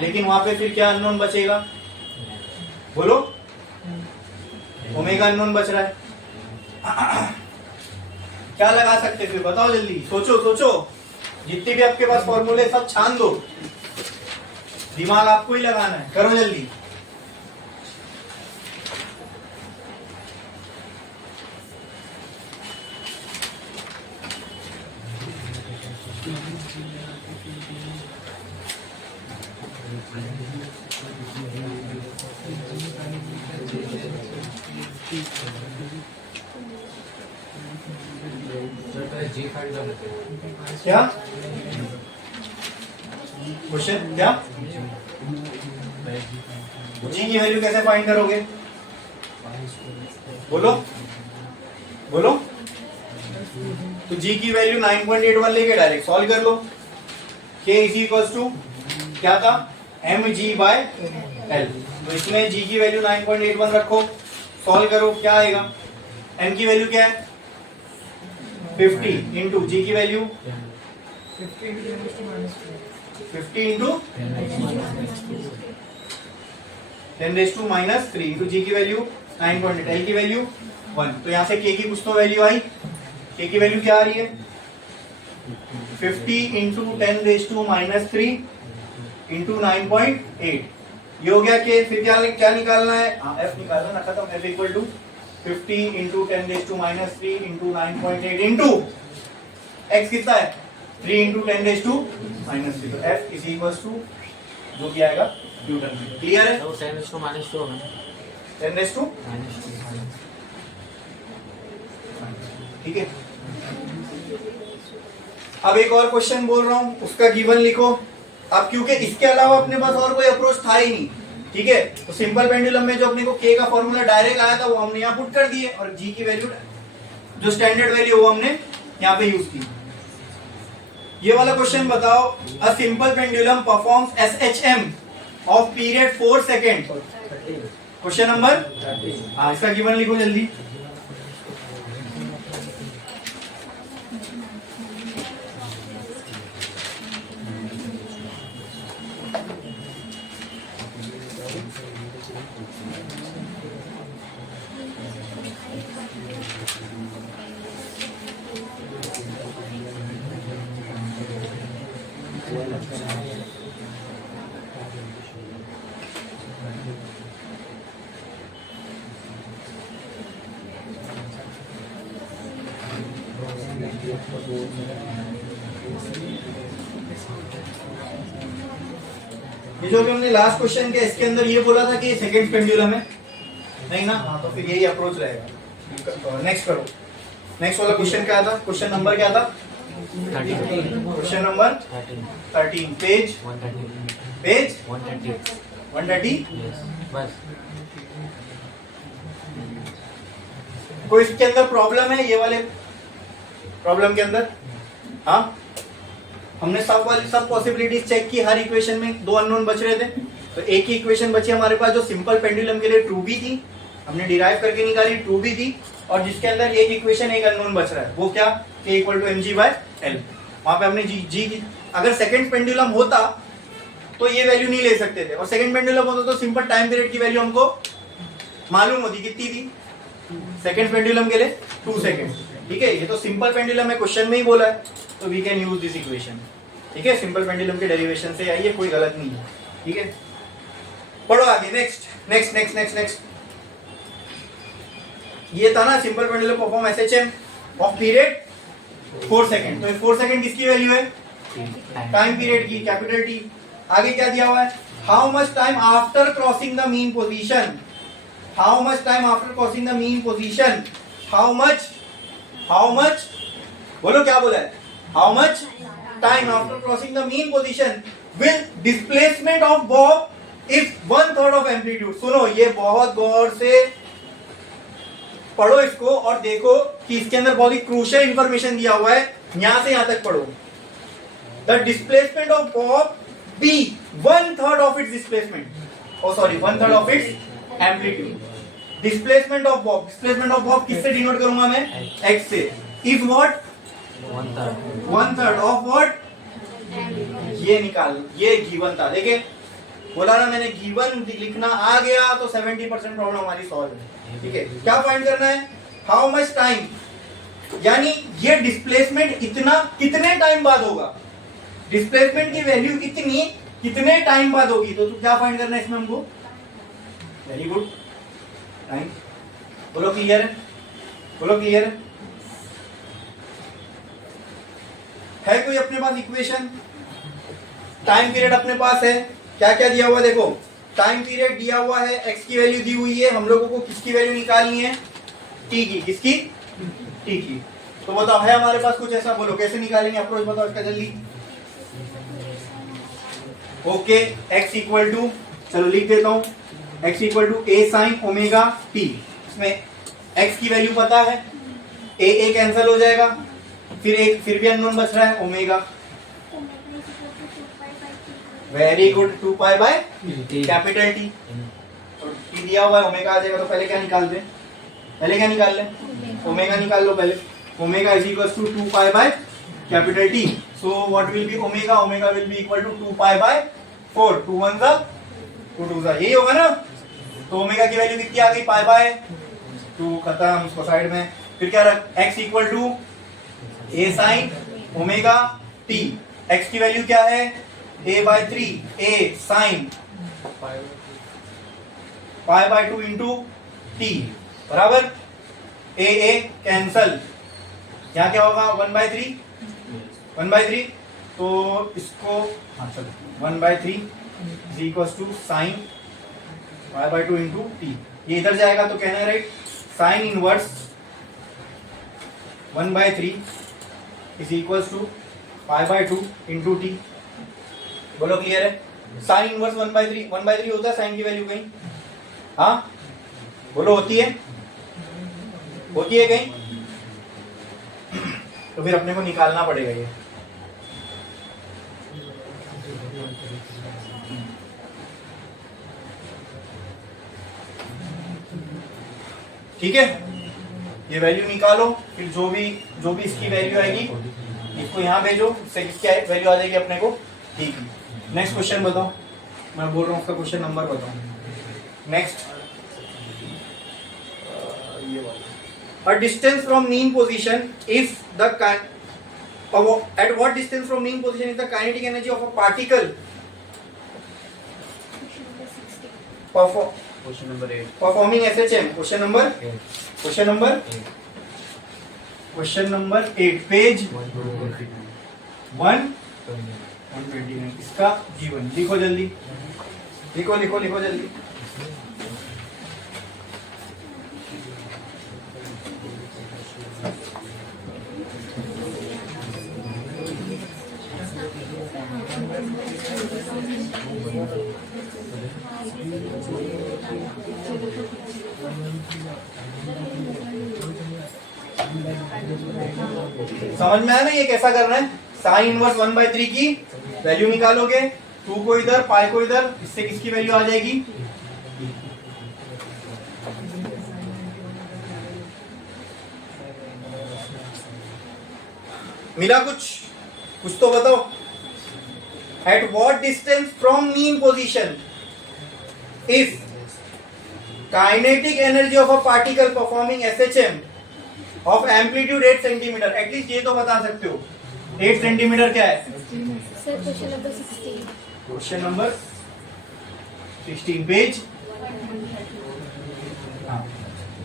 लेकिन वहां पे फिर क्या अननोन बचेगा? बोलो, ओमेगा अननोन बच रहा है। क्या लगा सकते फिर? बताओ जल्दी, सोचो। जितने भी आपके पास फॉर्मूले सब छान दो, दिमाग आपको ही लगाना है, करो जल्दी। क्या क्वेश्चन क्या, जी की वैल्यू कैसे फाइंड करोगे, बोलो बोलो। तो जी की वैल्यू 9.81 लेके डायरेक्ट सॉल्व कर लो। k इज इक्वल्स टू क्या था, mg/l। तो इसमें g की वैल्यू 9.81 रखो, सॉल्व करो, क्या आएगा, n की वैल्यू क्या है 50 इंटू जी की वैल्यू 50 इंटू 10⁻³ इंटू जी की वैल्यू 9.8, एल की वैल्यू 1। तो यहाँ से के की कुछ तो वैल्यू आई, के की वैल्यू क्या आ रही है 50 इंटू 10⁻³ इंटू 9.8, ये हो गया के। फिर क्या निकालना है, एफ निकालना ना, खत्म। F equal to 50 into 10⁻³ into 9.8 into X कितना है 3 इंटू 10⁻³ तो एफ इज इक्वल टू जो भी आएगा न्यूटन में। क्लियर है, 10⁻², ठीक है। अब एक और क्वेश्चन बोल रहा हूं, उसका गिवन लिखो। अब क्योंकि इसके अलावा अपने पास और कोई अप्रोच था ही नहीं, ठीक है, तो सिंपल पेंडुलम में जो अपने को के का फॉर्मूला डायरेक्ट आया था वो हमने यहाँ पुट कर दिए, और जी की वैल्यू जो स्टैंडर्ड वैल्यू वो हमने यहाँ पे यूज की। ये वाला क्वेश्चन बताओ, a simple pendulum performs SHM of period 4 second. Question number, हाँ इसका गिवन लिखो जल्दी। ये जो भी हमने लास्ट क्वेश्चन के इसके अंदर ये बोला था कि सेकंड पेंडुलम है, नहीं ना, हाँ तो फिर यही अप्रोच रहेगा। नेक्स्ट करो, नेक्स्ट वाला क्वेश्चन क्या था, क्वेश्चन नंबर क्या था, क्वेश्चन नंबर 13, पेज 130। कोई इसके अंदर प्रॉब्लम है, ये वाले प्रॉब्लम के अंदर, हाँ हमने सब पॉसिबिलिटीज चेक की, हर इक्वेशन में दो अननोन बच रहे थे, तो एक ही इक्वेशन बची हमारे पास जो सिंपल पेंडुलम के लिए ट्रू भी थी, हमने डिराइव करके निकाली, ट्रू भी थी, और जिसके अंदर एक इक्वेशन एक अननोन बच रहा है, वो क्या, k इक्वल टू mg/l। वहां पे हमने जी की, अगर सेकंड पेंडुलम होता तो ये वैल्यू नहीं ले सकते थे, और सेकंड पेंडुलम होता तो सिंपल टाइम पीरियड की वैल्यू हमको मालूम होती, कितनी थी सेकंड पेंडुलम के लिए 2 सेकंड, ठीक है। ये तो सिंपल पेंडुलम है, क्वेश्चन में ही बोला है, तो we can use this equation, ठीक है। सिंपल पेंडुलम के डेरिवेशन से आई है, कोई गलत नहीं है, ठीक है। पढ़ो आगे, नेक्स्ट ये था ना simple pendulum perform SHM of period 4 second. तो 4 सेकंड किसकी वैल्यू है, टाइम पीरियड की, कैपिटल टी। आगे क्या दिया हुआ है, how much time after crossing the mean position, how much time after crossing the mean position, how much बोलो क्या बोला है, how much time after crossing the mean position will displacement of Bob is 1/3 of amplitude. सुनो, ये बहुत गौर से पढ़ो इसको और देखो कि इसके अंदर बहुत ही क्रूशियल इंफॉर्मेशन दिया हुआ है, यहां से यहां तक पढ़ो। The displacement of bob be 1/3 of its displacement, oh sorry 1/3 of its amplitude. Displacement of bob किससे डिनोट करूंगा मैं, x से, इज व्हाट 1/3 ऑफ व्हाट, ये निकाल, ये गिवन था, देखे बोला ना मैंने, गिवन लिखना आ गया तो 70% प्रॉब्लम हमारी सॉल्व है, ठीक है। क्या फाइंड करना है, हाउ मच टाइम, यानी ये डिस्प्लेसमेंट इतना कितने टाइम बाद होगा, डिस्प्लेसमेंट की वैल्यू इतनी कितने टाइम बाद होगी, तो क्या फाइंड करना है इसमें हमको, वेरी गुड टाइम। बोलो क्लियर है, बोलो क्लियर है कोई अपने पास इक्वेशन, टाइम पीरियड अपने पास है, क्या क्या दिया हुआ देखो, टाइम पीरियड दिया हुआ है, एक्स की वैल्यू दी हुई है, हम लोगों को किसकी वैल्यू निकालनी है? टी की। किसकी? टी की। तो बताओ है हमारे पास कुछ ऐसा? बोलो कैसे निकालेंगे, अप्रोच बताओ इसका जल्दी। ओके, एक्स इक्वल टू, चलो लिख देता हूं, X equal to A sine omega T. इसमें एक्स की वैल्यू पता है, ए कैंसिल हो जाएगा, फिर भी अननोन बच रहा है omega. Very good, 2 pi by capital T. तो टी दिया हुआ है, ओमेगा आ जाएगा, तो पहले क्या निकालते हैं? पहले क्या निकाल लें? ओमेगा निकाल लो पहले। Omega is equal to 2 pi by capital T. So what will be omega? Omega will be equal to 2 pi by 4। 2 1 जा 2 2 जा, यही होगा ना? तो ओमेगा की वैल्यू कितनी आ गई? पाई बाय 2, खत्म, उसको साइड में। फिर क्या रख? x equal to A sine omega T. x की वैल्यू क्या है? a by 3, a sine pi by 2 into T बराबर a कैंसल। यहाँ क्या होगा? 1/3, 1/3। तो इसको हाँ चलो 1/3 is equal to sine pi by 2 into T. ये इधर जाएगा तो कहना है right, sine inverse 1/3 is equal to pi by 2 into T. बोलो क्लियर है? साइन इनवर्स 1/3 होता है साइन की वैल्यू कहीं? हाँ बोलो, होती है? होती है कहीं? तो फिर अपने को निकालना पड़ेगा ये। ठीक है, ये वैल्यू निकालो, फिर जो भी इसकी वैल्यू आएगी इसको यहाँ भेजो, इससे किसकी वैल्यू आ जाएगी अपने को? ठीक है। नेक्स्ट क्वेश्चन बताओ, मैं बोल रहा हूँ उसका क्वेश्चन नंबर बताओ। नेक्स्ट, ये वाला, a distance from mean position if the at what distance from mean position is the kinetic energy of a particle Question number 8. performing SHM? Question number 8, page 129। इसका जीवन लिखो जल्दी, लिखो जल्दी। समझ में आया ना ये कैसा करना है? साइन इनवर्स 1/3 की वैल्यू निकालोगे, 2 को इधर, पाई को इधर, इससे किसकी वैल्यू आ जाएगी? मिला कुछ तो बताओ। Eight what distance from mean position if kinetic energy of a particle performing SHM of amplitude 8 centimetre. At least ये तो बता सकते हो 8 सेंटीमीटर क्या है? Sir question number 16। Question number 16 page. हाँ,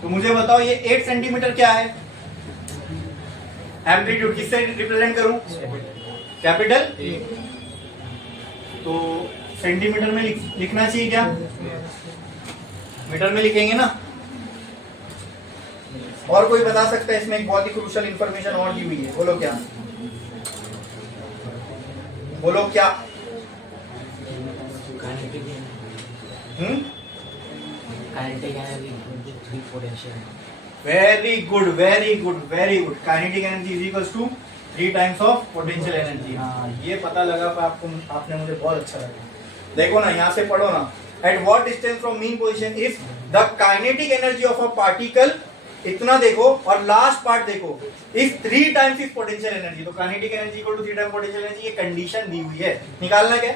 तो मुझे बताओ ये 8 सेंटीमीटर क्या है? एम्पलीट्यूड किससे रिप्रेजेंट करूं? कैपिटल। तो सेंटीमीटर में लिखना चाहिए क्या? मीटर में लिखेंगे ना। और कोई बता सकता है? इसमें एक बहुत ही क्रूशियल इंफॉर्मेशन और दी हुई है, बोलो क्या? Very good. Kinetic energy is equal to 3 times of potential energy. हाँ ये पता लगा, आपने मुझे बहुत अच्छा लगा। देखो ना, यहाँ से पढ़ो ना। At what distance from mean position if the kinetic energy of a particle, इतना देखो, और लास्ट पार्ट देखो, if 3 times is potential energy. तो kinetic energy equal to 3 times potential energy, ये कंडीशन दी हुई है। निकालना क्या?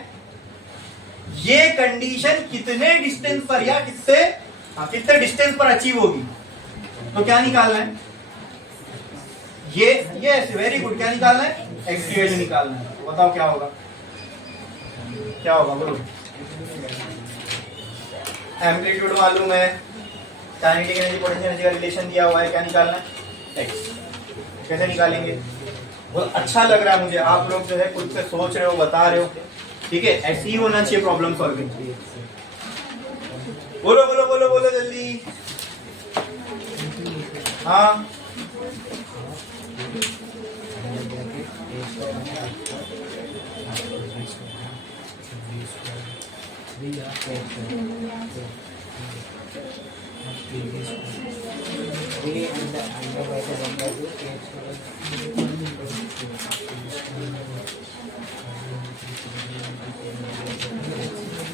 ये कंडीशन कितने डिस्टेंस पर या कितने डिस्टेंस पर अचीव होगी? तो क्या निकालना है? ये वेरी गुड। क्या निकालना है? एक्स की वैल्यू निकालना है। तो बताओ क्या होगा? बोलो। एम्पलीट्यूड मालूम है, काइनेटिक एनर्जी पोटेंशियल एनर्जी का रिलेशन दिया हुआ है, क्या निकालना है? एक्स। कैसे निकालेंगे? बहुत अच्छा लग रहा है मुझे, आप लोग जो है खुद से सोच रहे हो, बता रहे हो। ठीक है, ऐसी ही होना चाहिए प्रॉब्लम सॉल्विंग। बोलो बोलो बोलो बोलो जल्दी। हाँ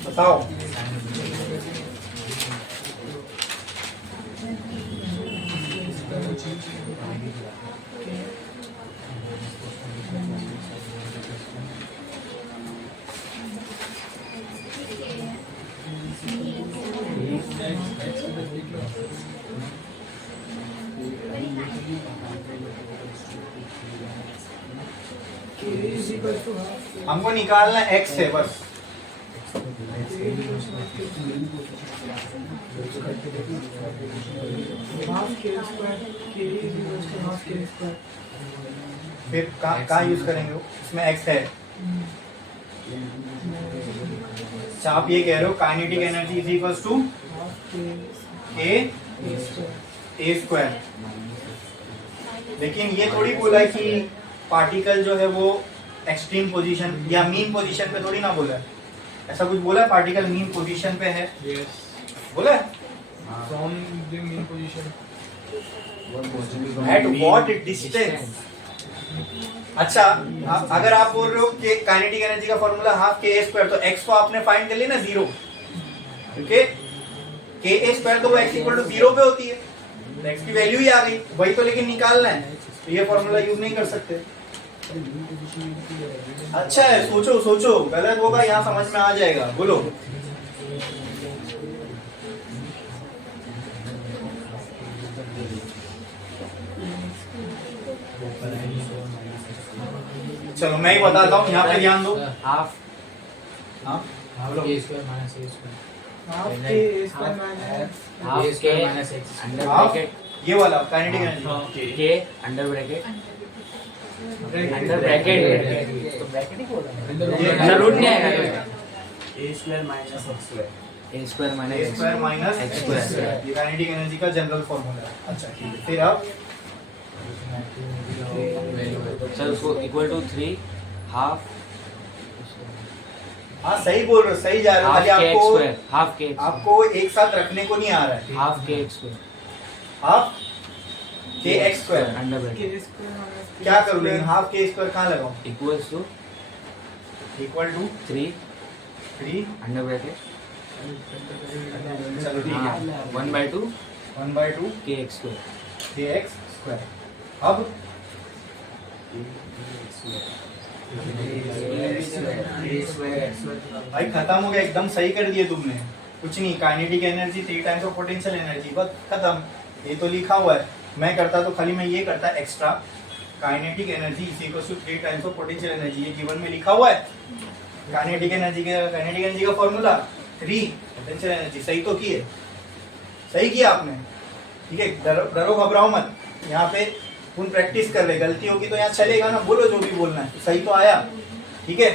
बताओ। हमको निकालना x है बस। फिर कहाँ यूज करेंगे इसमें x है। अच्छा आप ये कह रहे हो kinetic energy is equals to a square, लेकिन ये थोड़ी बोला है कि पार्टिकल जो है वो एक्सट्रीम पोजीशन या मीन पोजीशन पे थोड़ी ना बोला है। ऐसा कुछ बोला है पार्टिकल मीन पोजीशन पे है? बोला है from the mean position eight what distance. अच्छा अगर आप बोल रहे हो कि काइनेटिक एनर्जी का फॉर्मूला हाफ के ए स्क्वायर, तो एक्स को आपने फाइंड कर लिया ना 0, क्योंकि के ए स्क्वायर तो वो एक्स इक्वल टू 0 पे होती है, तो एक्स की वैल्यू ही आ गई वही तो, लेकिन निकालना है तो ये फॉर्मूला यूज नहीं कर सकते। अच्छा है, सोचो सोचो, गलत होगा यहाँ समझ में आ जाएगा। बोलो चलो मैं ही बताता हूँ, यहाँ पे ध्यान दो। हाफ हाँ A square minus A square half के A square minus half A के minus X under half bracket ये वाला काइनेटिक एनर्जी के अंडर ब्रैकेट अंडर ब्रैकेट तो ब्रैकेट ही बोल रहा है, अंडर रूट नहीं आएगा। A square minus X square, A square A minus square minus X X square. Square, ये काइनेटिक एनर्जी का जनरल फॉर्मूला है। अच्छा ठीक है, फिर अब सर उसको इक्वल टू 3 हाफ हाँ सही बोल रहे हो, सही जा रहे हो, हाफ खाली के एक्स आपको स्क्वायर हाफ के आपको एक साथ रखने को नहीं आ रहा है। हाफ के एक्स स्क्वायर हाफ के एक्स स्क्वायर अंडर ब्रैकेट के स्क्वायर माइनस क्या करूँ, लेकिन हाफ के स्क्वायर कहाँ लगाऊं? Equals to equal to 3 under bracket चलो ठीक है 1/2 1/2 के एक्स स्क्वायर के एक्स स्क्वायर। अब भाई खत्म हो गया, एकदम सही कर दिए तुमने। कुछ नहीं, kinetic energy 3 times of potential energy, बस खत्म। ये तो लिखा हुआ है, मैं करता तो खाली मैं ये करता extra, kinetic energy is equal to 3 times of potential energy, ये गिवन में लिखा हुआ है। काइनेटिक एनर्जी का फॉर्मूला 3 पोटेंशियल एनर्जी। सही तो किए, सही किया आपने, ठीक है। डरो घबराओ मत, यहाँ पे तुम प्रैक्टिस कर ले, गलती होगी तो यहाँ चलेगा ना, बोलो जो भी बोलना है, सही तो आया, ठीक है।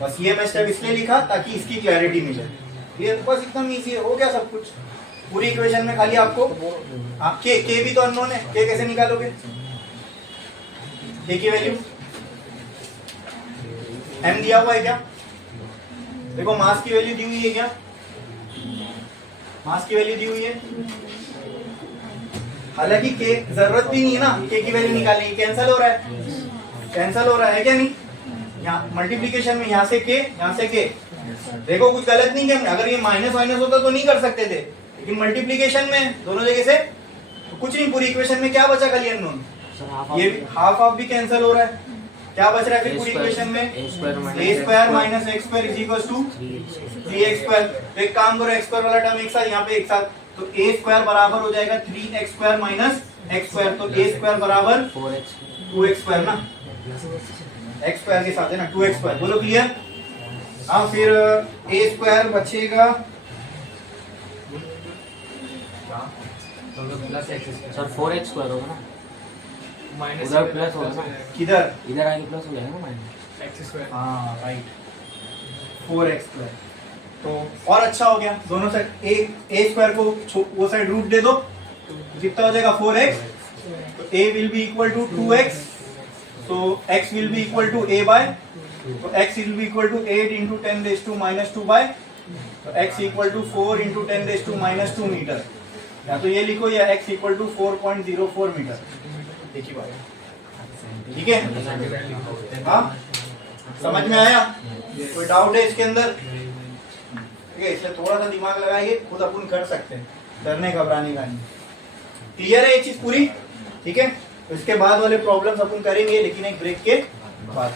बस ये मैं स्टेप इसलिए लिखा ताकि इसकी क्लैरिटी मिले। ये बस एकदम इजी है, हो गया सब कुछ। पूरी इक्वेशन में खाली आपको के भी तो अननोन है, के कैसे निकालोगे? के की वैल्यू m दिया हुआ है क्या? देखो मास की वैल्यू दी हुई है क्या? मास की वैल्यू दी हुई है, हालांकि के जरूरत भी नहीं है ना के की वैल्यू निकालने की, कैंसिल हो रहा है, कैंसिल हो रहा है क्या नहीं? यहाँ मल्टीप्लीकेशन में यहाँ से के, यहाँ से के, देखो कुछ गलत नहीं किया। अगर ये माइनस माइनस होता तो नहीं कर सकते थे, लेकिन मल्टीप्लीकेशन में दोनों जगह से तो कुछ नहीं, पूरी इक्वेशन में क्या बचा खाली अननोन, ये हाफ हाफ भी कैंसिल हो रहा है। क्या बच रहा है फिर पूरी इक्वेशन में? A square minus X square is equal to 3x square. तो एक काम करो, एक्स स्क्वायर वाला टर्म एक साथ, यहाँ पे एक साथ, तो a स्क्वायर बराबर हो जाएगा 3x square minus X square, तो a स्क्वायर बराबर 2x स्क्वायर ना, x स्क्वायर के साथ है ना 2x स्क्वायर। बोलो क्लियर? हाँ फिर a स्क्वायर बचेगा सर 4x स्क्वायर होगा ना, माइनस उधर प्लस होगा ना, किधर? इधर आगे प्लस हो जाएगा ना माइनस। एक्स स्क्वायर हाँ राइट, 4x स्क्वायर। तो और अच्छा हो गया, दोनों साइड ए स्क्वायर को वो साइड रूट दे दो, कितना हो जाएगा 4x, तो a will be equal to 2x, तो x will be equal to a by, तो x will be equal to 8 into 10 raise to minus 2 by, तो x equal to 4 into 10 raise to minus 2 metre, या तो ये लिखो या x equal to 4.04 metre. देखिए भाई, ठीक है, हाँ समझ में आया, कोई डाउट है इसके अंदर? ठीक है, इसलिए थोड़ा सा दिमाग लगाइए, खुद अपन कर सकते हैं, डरने घबराने का नहीं। क्लियर है ये चीज पूरी? ठीक है, तो इसके बाद वाले प्रॉब्लम्स अपन करेंगे लेकिन एक ब्रेक के बाद।